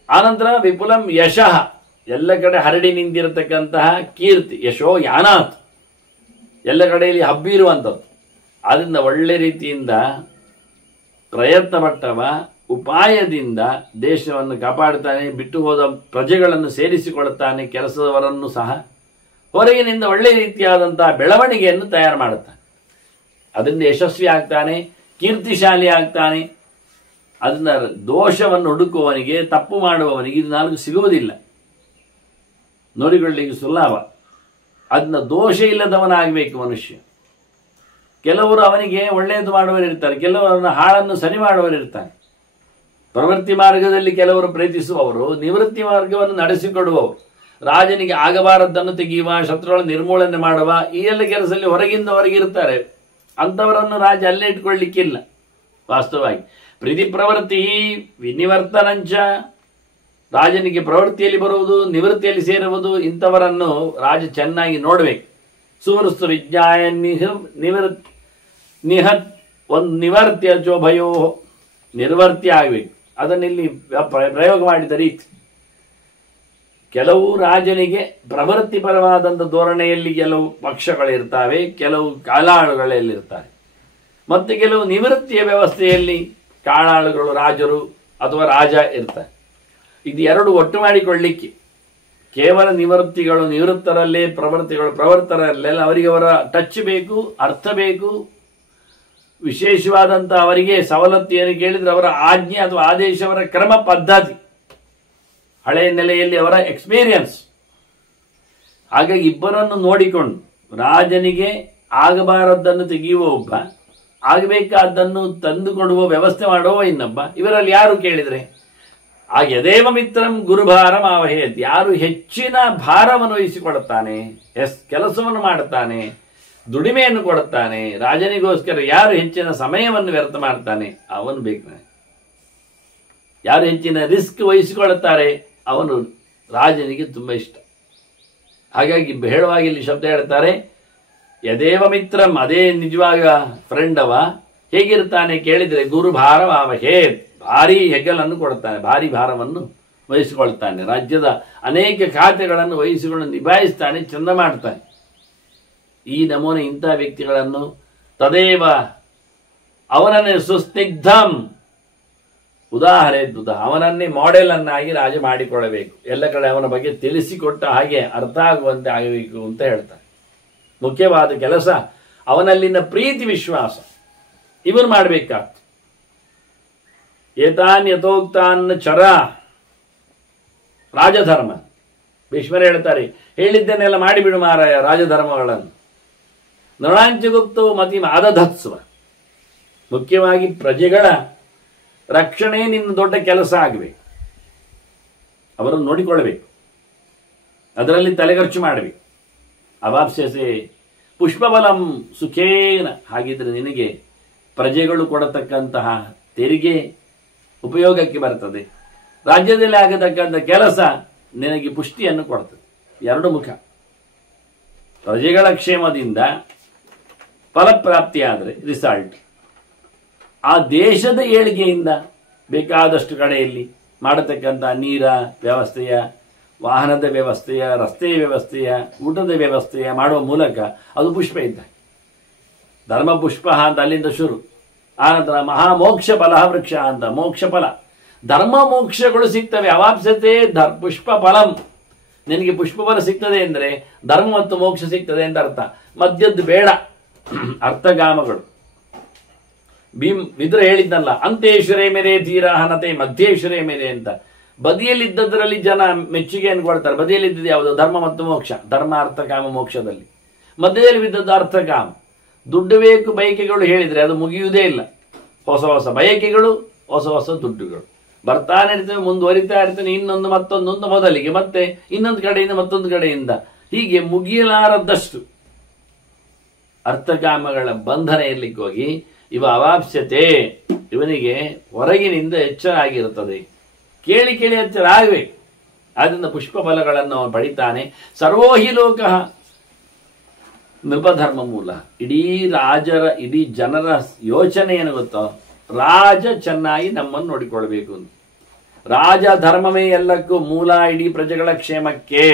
ಆನಂತರ ವಿಪುಲಂ ಯಶಃ, ಎಲ್ಲ ಕಡೆ ಹರಡಿ ನಿಂತಿರತಕ್ಕಂತಹ ಕೀರ್ತಿ, ಯಶೋ ಯಾನಾತ್, ಎಲ್ಲ ಕಡೆಯಲ್ಲಿ ಹಬ್ಬಿರುವಂಥದ್ದು. ಆದ್ದರಿಂದ ಒಳ್ಳೆ ರೀತಿಯಿಂದ ಪ್ರಯತ್ನ ಪಟ್ಟವ ಉಪಾಯದಿಂದ ದೇಶವನ್ನು ಕಾಪಾಡುತ್ತಾನೆ, ಬಿಟ್ಟು ಹೋದ ಪ್ರಜೆಗಳನ್ನು ಸೇರಿಸಿಕೊಳ್ಳುತ್ತಾನೆ, ಕೆಲಸದವರನ್ನು ಸಹ ಹೊರಗಿನಿಂದ ಒಳ್ಳೆ ರೀತಿಯಾದಂತಹ ಬೆಳವಣಿಗೆಯನ್ನು ತಯಾರು ಮಾಡುತ್ತಾನೆ. ಅದರಿಂದ ಯಶಸ್ವಿ ಆಗ್ತಾನೆ, ಕೀರ್ತಿಶಾಲಿ ಆಗ್ತಾನೆ. ಅದನ್ನ ದೋಷವನ್ನು ಹುಡುಕುವವನಿಗೆ, ತಪ್ಪು ಮಾಡುವವನಿಗೆ ಇದು 4 ಸಿಗುವುದಿಲ್ಲ, ನೋಡಿಕೊಳ್ಳಿಕ್ಕೆ ಸುಲಭ. ಅದನ್ನ ದೋಷ ಇಲ್ಲದವನಾಗಬೇಕು ಮನುಷ್ಯ. ಕೆಲವರು ಅವನಿಗೆ ಒಳ್ಳೆಯದು ಮಾಡುವವರಿರ್ತಾರೆ, ಕೆಲವರನ್ನು ಹಾಳನ್ನು ಸರಿ ಮಾಡುವವರಿರ್ತಾರೆ. ಪ್ರವೃತ್ತಿ ಮಾರ್ಗದಲ್ಲಿ ಕೆಲವರು ಪ್ರೀತಿಸುವವರು, ನಿವೃತ್ತಿ ಮಾರ್ಗವನ್ನು ನಡೆಸಿಕೊಡುವವರು, ರಾಜನಿಗೆ ಆಗಬಾರದ್ದನ್ನು ತೆಗೆಯುವ, ಶತ್ರುಗಳ ನಿರ್ಮೂಲನೆ ಮಾಡುವ, ಈ ಎಲ್ಲ ಕೆಲಸದಲ್ಲಿ ಹೊರಗಿಂದ ಹೊರಗಿರ್ತಾರೆ. ಅಂಥವರನ್ನು ರಾಜ ಅಲ್ಲೇ ಇಟ್ಕೊಳ್ಳಿಕ್ಕಿಲ್ಲ. ವಾಸ್ತವವಾಗಿ ಪ್ರೀತಿ ಪ್ರವೃತ್ತಿ ವಿನಿವರ್ತನಂಚ, ರಾಜನಿಗೆ ಪ್ರವೃತ್ತಿಯಲ್ಲಿ ಬರುವುದು, ನಿವೃತ್ತಿಯಲ್ಲಿ ಸೇರುವುದು, ಇಂಥವರನ್ನು ರಾಜ ಚೆನ್ನಾಗಿ ನೋಡಬೇಕು. ಸುವೃಸ್ತು ವಿಜ್ಞಾಯ ಒಂದು ನಿವರ್ತ್ಯ ಚೋಭಯೋ, ನಿರ್ವರ್ತಿ ಆಗಬೇಕು. ಅದನ್ನಿಲ್ಲಿ ಪ್ರಯೋಗ ಮಾಡಿದ ರೀತಿ. ಕೆಲವು ರಾಜನಿಗೆ ಪ್ರವೃತ್ತಿಪರವಾದಂಥ ಧೋರಣೆಯಲ್ಲಿ ಕೆಲವು ಪಕ್ಷಗಳಿರ್ತಾವೆ, ಕೆಲವು ಕಾಲಾಳುಗಳಲ್ಲಿರ್ತಾರೆ, ಮತ್ತು ಕೆಲವು ನಿವೃತ್ತಿಯ ವ್ಯವಸ್ಥೆಯಲ್ಲಿ ಕಾಳಾಳುಗಳು, ರಾಜರು ಅಥವಾ ರಾಜ ಇರ್ತಾರೆ. ಇದು 2 ಒಟ್ಟು ಮಾಡಿಕೊಳ್ಳಿಕ್ಕೆ ಕೇವಲ ನಿವೃತ್ತಿಗಳು ನಿವೃತ್ತರಲ್ಲೇ, ಪ್ರವೃತ್ತಿಗಳು ಪ್ರವರ್ತರಲ್ಲೆಲ್ಲ ಅವರಿಗೆ ಅವರ ಟಚ್ ಬೇಕು, ಅರ್ಥ ಬೇಕು. ವಿಶೇಷವಾದಂಥ ಅವರಿಗೆ ಸವಲತ್ತು ಏನು ಕೇಳಿದ್ರೆ ಅವರ ಆಜ್ಞೆ ಅಥವಾ ಆದೇಶ, ಅವರ ಕ್ರಮ ಪದ್ಧತಿ, ಹಳೆಯ ನೆಲೆಯಲ್ಲಿ ಅವರ ಎಕ್ಸ್ಪೀರಿಯನ್ಸ್. ಹಾಗಾಗಿ ಇಬ್ಬರನ್ನು ನೋಡಿಕೊಂಡು ರಾಜನಿಗೆ ಆಗಬಾರದ್ದನ್ನು ತೆಗೆಯುವ ಒಬ್ಬ, ಆಗಬೇಕಾದ್ದನ್ನು ತಂದುಕೊಡುವ ವ್ಯವಸ್ಥೆ ಮಾಡುವ ಇನ್ನೊಬ್ಬ. ಇವರಲ್ಲಿ ಯಾರು ಕೇಳಿದರೆ ಆ ಯದೇವ ಮಿತ್ರಂ ಗುರುಭಾರಂ ಆವಹೇತ್, ಯಾರು ಹೆಚ್ಚಿನ ಭಾರವನ್ನು ವಹಿಸಿಕೊಡುತ್ತಾನೆ, ಕೆಲಸವನ್ನು ಮಾಡುತ್ತಾನೆ, ದುಡಿಮೆಯನ್ನು ಕೊಡುತ್ತಾನೆ, ರಾಜನಿಗೋಸ್ಕರ ಯಾರು ಹೆಚ್ಚಿನ ಸಮಯವನ್ನು ವ್ಯರ್ಥ ಮಾಡ್ತಾನೆ ಅವನು ಬೇಕು. ಯಾರು ಹೆಚ್ಚಿನ ರಿಸ್ಕ್ ವಹಿಸಿಕೊಳ್ಳುತ್ತಾರೆ ಅವನು ರಾಜನಿಗೆ ತುಂಬ ಇಷ್ಟ. ಹಾಗಾಗಿ ಹೇಳುವಾಗ ಇಲ್ಲಿ ಶಬ್ದ ಹೇಳ್ತಾರೆ, ಯದೇವ ಮಿತ್ರಂ, ಅದೇ ನಿಜವಾಗ ಫ್ರೆಂಡ್ ಅವ. ಹೇಗಿರ್ತಾನೆ ಕೇಳಿದರೆ ಗುರುಭಾರ ಆವಹೇತ್, ಭಾರಿ ಹೆಗಲನ್ನು ಕೊಡುತ್ತಾನೆ, ಭಾರಿ ಭಾರವನ್ನು ವಹಿಸಿಕೊಳ್ತಾನೆ, ರಾಜ್ಯದ ಅನೇಕ ಖಾತೆಗಳನ್ನು ವಹಿಸಿಕೊಂಡು ನಿಭಾಯಿಸ್ತಾನೆ, ಚಂದ ಮಾಡ್ತಾನೆ. ಈ ನಮೂನೆ ಇಂಥ ವ್ಯಕ್ತಿಗಳನ್ನು ತದೇವ ಅವನನ್ನೇ ಸುಸ್ನಿಗ್ಧಂ ಉದಾಹರಣೆ, ಅವನನ್ನೇ ಮಾಡೆಲ್ ಅನ್ನಾಗಿ ರಾಜ ಮಾಡಿಕೊಳ್ಳಬೇಕು. ಎಲ್ಲ ಕಡೆ ಅವನ ಬಗ್ಗೆ ತಿಳಿಸಿಕೊಟ್ಟ ಹಾಗೆ ಅರ್ಥ ಆಗುವಂತೆ ಆಗಬೇಕು ಅಂತ ಹೇಳ್ತಾರೆ. ಮುಖ್ಯವಾದ ಕೆಲಸ ಅವನಲ್ಲಿನ ಪ್ರೀತಿ ವಿಶ್ವಾಸ ಇವನು ಮಾಡಬೇಕಾಗ್ತದೆ. ಏತಾನ್ ಯಥೋಕ್ತಾನ್ ಚರ ರಾಜಧರ್ಮ. ಭೀಷ್ಮರು ಹೇಳ್ತಾರೆ, ಹೇಳಿದ್ದನ್ನೆಲ್ಲ ಮಾಡಿಬಿಡು ಮಾರಾಯ ರಾಜಧರ್ಮಗಳನ್ನು. ನೃಣಾಂಚಗುಪ್ತೋ ಮತಿ ಆದಧತ್ಸ್ವ. ಮುಖ್ಯವಾಗಿ ಪ್ರಜೆಗಳ ರಕ್ಷಣೆ ನಿನ್ನ ದೊಡ್ಡ ಕೆಲಸ ಆಗಬೇಕು. ಅವರನ್ನು ನೋಡಿಕೊಳ್ಳಬೇಕು, ಅದರಲ್ಲಿ ತಲೆಖರ್ಚು ಮಾಡಬೇಕು. ಅವಾಪ್ಸ್ಯಸೆ ಪುಷ್ಪಬಲಂ ಸುಖೇನ. ಹಾಗಿದ್ರೆ ನಿನಗೆ ಪ್ರಜೆಗಳು ಕೊಡತಕ್ಕಂತಹ ತೆರಿಗೆ ಉಪಯೋಗಕ್ಕೆ ಬರ್ತದೆ, ರಾಜ್ಯದಲ್ಲಿ ಆಗತಕ್ಕಂಥ ಕೆಲಸ ನಿನಗೆ ಪುಷ್ಟಿಯನ್ನು ಕೊಡ್ತದೆ. 2 ಮುಖ. ಪ್ರಜೆಗಳ ಕ್ಷೇಮದಿಂದ ಫಲಪ್ರಾಪ್ತಿಯಾದರೆ ರಿಸಲ್ಟ್, ಆ ದೇಶದ ಏಳಿಗೆಯಿಂದ ಬೇಕಾದಷ್ಟು ಕಡೆಯಲ್ಲಿ ಮಾಡತಕ್ಕಂಥ ನೀರ ವ್ಯವಸ್ಥೆಯ, ವಾಹನದ ವ್ಯವಸ್ಥೆಯ, ರಸ್ತೆಯ ವ್ಯವಸ್ಥೆಯ, ಊಟದ ವ್ಯವಸ್ಥೆಯ ಮಾಡುವ ಮೂಲಕ ಅದು ಪುಷ್ಪ ಇದ್ದ. ಧರ್ಮ ಪುಷ್ಪ ಅಂತ ಅಲ್ಲಿಂದ ಶುರು. ಆನಂತರ ಮಹಾಮೋಕ್ಷ ಫಲ ವೃಕ್ಷ ಅಂತ ಮೋಕ್ಷ ಫಲ, ಧರ್ಮ ಮೋಕ್ಷಗಳು ಸಿಗ್ತವೆ. ಅವಾಪ್ಸತೆ ಪುಷ್ಪ ಫಲಂ, ನಿನಗೆ ಪುಷ್ಪಫಲ ಸಿಗ್ತದೆ ಅಂದರೆ ಧರ್ಮ ಮತ್ತು ಮೋಕ್ಷ ಸಿಗ್ತದೆ ಅಂತ ಅರ್ಥ. ಮಧ್ಯದ್ದು ಬೇಡ, ಅರ್ಥಗಾಮಗಳು. ವಿದುರ ಹೇಳಿದ್ನಲ್ಲ, ಅಂತೇಶ್ವರೇ ಮೇರೆ ತೀರಾಹನತೆ ಮಧ್ಯೇಶ್ವರೇ ಮೇರೆ ಅಂತ. ಬದಿಯಲ್ಲಿದ್ದದರಲ್ಲಿ ಜನ ಮೆಚ್ಚುಗೆಯನ್ನು ಕೊಡ್ತಾರೆ. ಬದಿಯಲ್ಲಿದ್ದದ್ದು ಯಾವುದು? ಧರ್ಮ ಮತ್ತು ಮೋಕ್ಷ, ಧರ್ಮ ಅರ್ಥಕಾಮ ಮೋಕ್ಷದಲ್ಲಿ. ಮಧ್ಯದಲ್ಲಿ ಬಿದ್ದದ್ದು ಅರ್ಥಕಾಮ. ದುಡ್ಡು ಬೇಕು ಬಯಕೆಗಳು ಹೇಳಿದ್ರೆ ಅದು ಮುಗಿಯುವುದೇ ಇಲ್ಲ. ಹೊಸ ಹೊಸ ಬಯಕೆಗಳು, ಹೊಸ ಹೊಸ ದುಡ್ಡುಗಳು ಬರ್ತಾನೆ ಇರ್ತವೆ, ಮುಂದುವರಿತಾ ಇರ್ತೇನೆ. ಇನ್ನೊಂದು ಮತ್ತೊಂದೊಂದು ಮೊದಲಿಗೆ, ಮತ್ತೆ ಇನ್ನೊಂದು ಕಡೆಯಿಂದ ಮತ್ತೊಂದು ಕಡೆಯಿಂದ, ಹೀಗೆ ಮುಗಿಯಲಾರದಷ್ಟು ಅರ್ಥಕಾಮಗಳ ಬಂಧನ ಇರ್ಲಿಕ್ಕೆ ಹೋಗಿ ಇವ ಅವಾಪ್ಸ್ಯತೆ, ಇವನಿಗೆ ಹೊರಗಿನಿಂದ ಎಚ್ಚರ ಆಗಿರುತ್ತದೆ. ಕೇಳಿ ಕೇಳಿ ಎಚ್ಚರ ಆಗಬೇಕು. ಆದ್ದರಿಂದ ಪುಷ್ಪ ಫಲಗಳನ್ನು ಅವನು ಪಡಿತಾನೆ. ಸರ್ವೋಹಿ ಲೋಕ ನೃಪಧರ್ಮ ಮೂಲ. ಇಡೀ ಇಡೀ ಜನರ ಯೋಚನೆ ಏನು ಗೊತ್ತೋ, ರಾಜ ಚೆನ್ನಾಗಿ ನಮ್ಮನ್ನು ನೋಡಿಕೊಳ್ಬೇಕು ಅಂತ. ರಾಜ ಧರ್ಮವೇ ಎಲ್ಲಕ್ಕೂ ಮೂಲ, ಇಡೀ ಪ್ರಜೆಗಳ ಕ್ಷೇಮಕ್ಕೆ.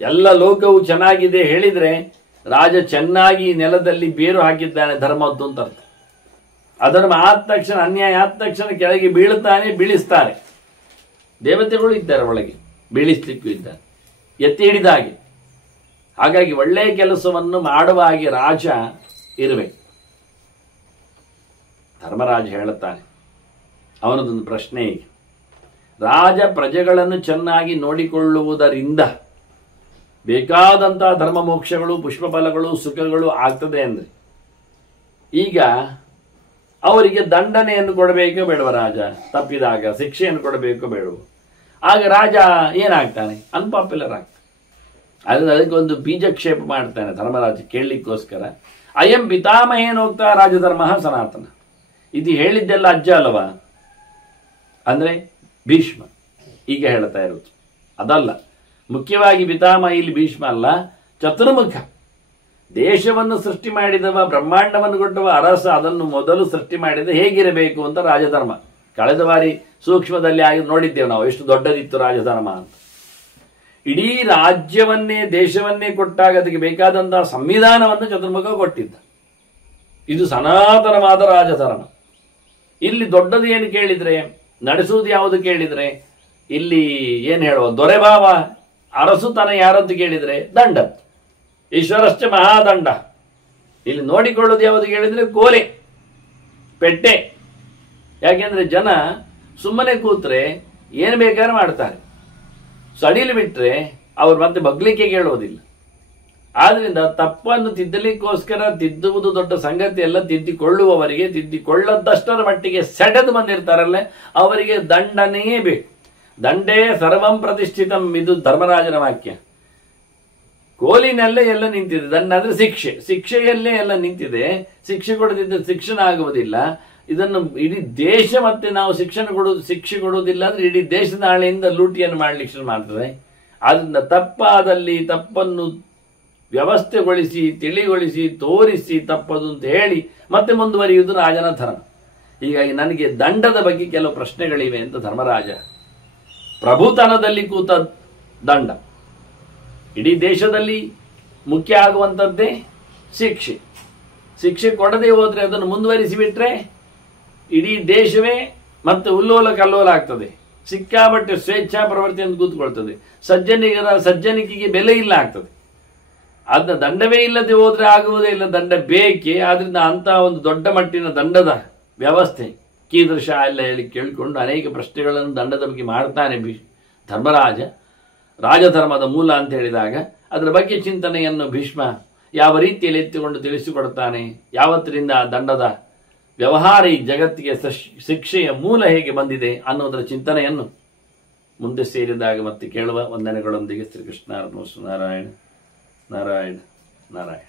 ಎಲ್ಲ ಲೋಕವು ಚೆನ್ನಾಗಿದೆ ಹೇಳಿದ್ರೆ ರಾಜ ಚೆನ್ನಾಗಿ ನೆಲದಲ್ಲಿ ಬೇರು ಹಾಕಿದ್ದಾನೆ ಧರ್ಮದ್ದು ಅಂತ ಅರ್ಥ. ಅಧರ್ಮ ಆದ ತಕ್ಷಣ, ಅನ್ಯಾಯ ಆದ ತಕ್ಷಣ ಕೆಳಗೆ ಬೀಳುತ್ತಾನೆ, ಬೀಳಿಸ್ತಾರೆ. ದೇವತೆಗಳು ಇದ್ದಾರೆ ಒಳಗೆ, ಬೀಳಿಸ್ಲಿಕ್ಕೂ ಇದ್ದಾರೆ, ಎತ್ತಿ ಹಿಡಿದ ಹಾಗೆ. ಹಾಗಾಗಿ ಒಳ್ಳೆಯ ಕೆಲಸವನ್ನು ಮಾಡುವ ಹಾಗೆ ರಾಜ ಇರಬೇಕು. ಧರ್ಮರಾಜ ಹೇಳುತ್ತಾನೆ, ಅವನದೊಂದು ಪ್ರಶ್ನೆ ಈಗ, ರಾಜ ಪ್ರಜೆಗಳನ್ನು ಚೆನ್ನಾಗಿ ನೋಡಿಕೊಳ್ಳುವುದರಿಂದ ಬೇಕಾದಂತಹ ಧರ್ಮ ಮೋಕ್ಷಗಳು, ಪುಷ್ಪಫಲಗಳು, ಸುಖಗಳು ಆಗ್ತದೆ ಅಂದರೆ ಈಗ ಅವರಿಗೆ ದಂಡನೆಯನ್ನು ಕೊಡಬೇಕೋ ಬೇಡವ? ರಾಜ ತಪ್ಪಿದಾಗ ಶಿಕ್ಷೆಯನ್ನು ಕೊಡಬೇಕೋ ಬೇಡವು? ಆಗ ರಾಜ ಏನಾಗ್ತಾನೆ? ಅನ್ಪಾಪ್ಯುಲರ್ ಆಗ್ತಾನೆ. ಅದಕ್ಕೊಂದು ಬೀಜಕ್ಷೇಪ ಮಾಡ್ತಾನೆ ಧರ್ಮರಾಜ ಕೇಳಲಿಕ್ಕೋಸ್ಕರ. ಅಯಂ ಪಿತಾಮಹೇನೋಕ್ತ ರಾಜಧರ್ಮ ಸನಾತನ. ಇದು ಹೇಳಿದ್ದೆಲ್ಲ ಅಜ್ಜ ಅಲ್ಲವಾ? ಅಂದ್ರೆ ಭೀಷ್ಮ ಈಗ ಹೇಳ್ತಾ ಇರೋದು ಅದಲ್ಲ. ಮುಖ್ಯವಾಗಿ ಪಿತಾಮಹ ಇಲ್ಲಿ ಭೀಷ್ಮ ಅಲ್ಲ, ಚತುರ್ಮುಖ. ದೇಶವನ್ನು ಸೃಷ್ಟಿ ಮಾಡಿದವ, ಬ್ರಹ್ಮಾಂಡವನ್ನು ಕೊಟ್ಟವ ಅರಸ, ಅದನ್ನು ಮೊದಲು ಸೃಷ್ಟಿ ಮಾಡಿದ ಹೇಗಿರಬೇಕು ಅಂತ ರಾಜಧರ್ಮ. ಕಳೆದ ಬಾರಿ ಸೂಕ್ಷ್ಮದಲ್ಲಿ ಆಗಿ ನೋಡಿದ್ದೇವೆ ನಾವು, ಎಷ್ಟು ದೊಡ್ಡದಿತ್ತು ರಾಜಧರ್ಮ ಅಂತ. ಇಡೀ ರಾಜ್ಯವನ್ನೇ, ದೇಶವನ್ನೇ ಕೊಟ್ಟಾಗ ಅದಕ್ಕೆ ಬೇಕಾದಂತಹ ಸಂವಿಧಾನವನ್ನು ಚತುರ್ಮುಖ ಕೊಟ್ಟಿದ್ದ. ಇದು ಸನಾತನವಾದ ರಾಜಧರ್ಮ. ಇಲ್ಲಿ ದೊಡ್ಡದು ಏನು ಕೇಳಿದ್ರೆ, ನಡೆಸುವುದು ಯಾವುದು ಕೇಳಿದ್ರೆ, ಇಲ್ಲಿ ಏನು ಹೇಳುವ ದೊರೆಭಾವ, ಅರಸುತನ ಯಾರದ್ದು ಕೇಳಿದ್ರೆ ದಂಡ, ಈಶ್ವರಶ್ಚ ಮಹಾದಂಡ. ಇಲ್ಲಿ ನೋಡಿಕೊಳ್ಳೋದು ಯಾವುದು ಕೇಳಿದ್ರೆ ಕೋಲೆ, ಪೆಟ್ಟೆ. ಯಾಕೆಂದ್ರೆ ಜನ ಸುಮ್ಮನೆ ಕೂತ್ರೆ ಏನು ಬೇಕಾದ್ರೆ ಮಾಡ್ತಾರೆ, ಸಡಿಲು ಬಿಟ್ರೆ ಅವ್ರು ಮತ್ತೆ ಬಗ್ಲಿಕ್ಕೆ ಕೇಳೋದಿಲ್ಲ. ಆದ್ರಿಂದ ತಪ್ಪನ್ನು ತಿದ್ದಲಿಕ್ಕೋಸ್ಕರ ತಿದ್ದುವುದು ದೊಡ್ಡ ಸಂಗತಿ ಎಲ್ಲ. ತಿದ್ದಿಕೊಳ್ಳುವವರಿಗೆ, ತಿದ್ದಿಕೊಳ್ಳದಷ್ಟರ ಮಟ್ಟಿಗೆ ಸೆಡೆದು ಬಂದಿರ್ತಾರಲ್ಲ, ಅವರಿಗೆ ದಂಡನೆಯೇ ಬೇಕು. ದಂಡೇ ಸರ್ವಂ ಪ್ರತಿಷ್ಠಿತಂ, ಇದು ಧರ್ಮರಾಜನ ವಾಕ್ಯ. ಕೋಲಿನಲ್ಲೇ ಎಲ್ಲ ನಿಂತಿದೆ, ದಂಡ ಅಂದ್ರೆ ಶಿಕ್ಷೆ, ಶಿಕ್ಷೆಯಲ್ಲೇ ಎಲ್ಲ ನಿಂತಿದೆ. ಶಿಕ್ಷೆ ಕೊಡದಿದ್ದ ಶಿಕ್ಷಣ ಆಗುವುದಿಲ್ಲ. ಇದನ್ನು ಇಡೀ ದೇಶ ಮತ್ತೆ ನಾವು ಶಿಕ್ಷೆ ಕೊಡುವುದಿಲ್ಲ ಅಂದ್ರೆ ಇಡೀ ದೇಶದ ಹಾಳೆಯಿಂದ ಲೂಟಿಯನ್ನು ಮಾಡ್ಲಿಕ್ಕೆ ಶುರು ಮಾಡ್ತದೆ. ಆದ್ರಿಂದ ತಪ್ಪಾದಲ್ಲಿ ತಪ್ಪನ್ನು ವ್ಯವಸ್ಥೆಗೊಳಿಸಿ, ತಿಳಿಗೊಳಿಸಿ, ತೋರಿಸಿ ತಪ್ಪದು ಅಂತ ಹೇಳಿ ಮತ್ತೆ ಮುಂದುವರಿಯುವುದು ರಾಜನ ಧರ್ಮ. ಹೀಗಾಗಿ ನನಗೆ ದಂಡದ ಬಗ್ಗೆ ಕೆಲವು ಪ್ರಶ್ನೆಗಳಿವೆ ಅಂತ ಧರ್ಮರಾಜ. ಪ್ರಭುತನದಲ್ಲಿ ಕೂತ ದಂಡ, ಇಡೀ ದೇಶದಲ್ಲಿ ಮುಖ್ಯ ಆಗುವಂಥದ್ದೇ ಶಿಕ್ಷೆ. ಶಿಕ್ಷೆ ಕೊಡದೆ ಹೋದ್ರೆ, ಅದನ್ನು ಮುಂದುವರಿಸಿ ಬಿಟ್ರೆ ಇಡೀ ದೇಶವೇ ಮತ್ತೆ ಉಲ್ಲೋಲ ಕಲ್ಲೋಲ ಆಗ್ತದೆ. ಸಿಕ್ಕಾಬಟ್ಟೆ ಸ್ವೇಚ್ಛಾ ಪ್ರವೃತ್ತಿಯನ್ನು ಕೂತ್ಕೊಳ್ತದೆ. ಸಜ್ಜನಿಕೆಗೆ ಬೆಲೆ ಇಲ್ಲ ಆಗ್ತದೆ. ಅದನ್ನ ದಂಡವೇ ಇಲ್ಲದೆ ಹೋದ್ರೆ ಆಗುವುದೇ ಇಲ್ಲ, ದಂಡ ಬೇಕೇ. ಆದ್ರಿಂದ ಅಂತಹ ಒಂದು ದೊಡ್ಡ ಮಟ್ಟಿನ ದಂಡದ ವ್ಯವಸ್ಥೆ ಕೀದೃಶ ಎಲ್ಲ ಹೇಳಿ ಕೇಳಿಕೊಂಡು ಅನೇಕ ಪ್ರಶ್ನೆಗಳನ್ನು ದಂಡದ ಬಗ್ಗೆ ಮಾಡ್ತಾನೆ ಧರ್ಮರಾಜ. ರಾಜಧರ್ಮದ ಮೂಲ ಅಂತ ಹೇಳಿದಾಗ ಅದರ ಬಗ್ಗೆ ಚಿಂತನೆಯನ್ನು ಭೀಷ್ಮ ಯಾವ ರೀತಿಯಲ್ಲಿ ಎತ್ತಿಕೊಂಡು ತಿಳಿಸಿಕೊಡ್ತಾನೆ. ಯಾವತ್ತರಿಂದ ದಂಡದ ವ್ಯವಹಾರ ಈ ಜಗತ್ತಿಗೆ ಶಿಕ್ಷೆಯ ಮೂಲ ಹೇಗೆ ಬಂದಿದೆ ಅನ್ನೋದರ ಚಿಂತನೆಯನ್ನು ಮುಂದೆ ಸೇರಿದಾಗ ಮತ್ತೆ ಕೇಳುವ. ವಂದನೆಗಳೊಂದಿಗೆ ಶ್ರೀಕೃಷ್ಣ ನಾರಾಯಣ ನಾರಾಯಣ ನಾರಾಯಣ.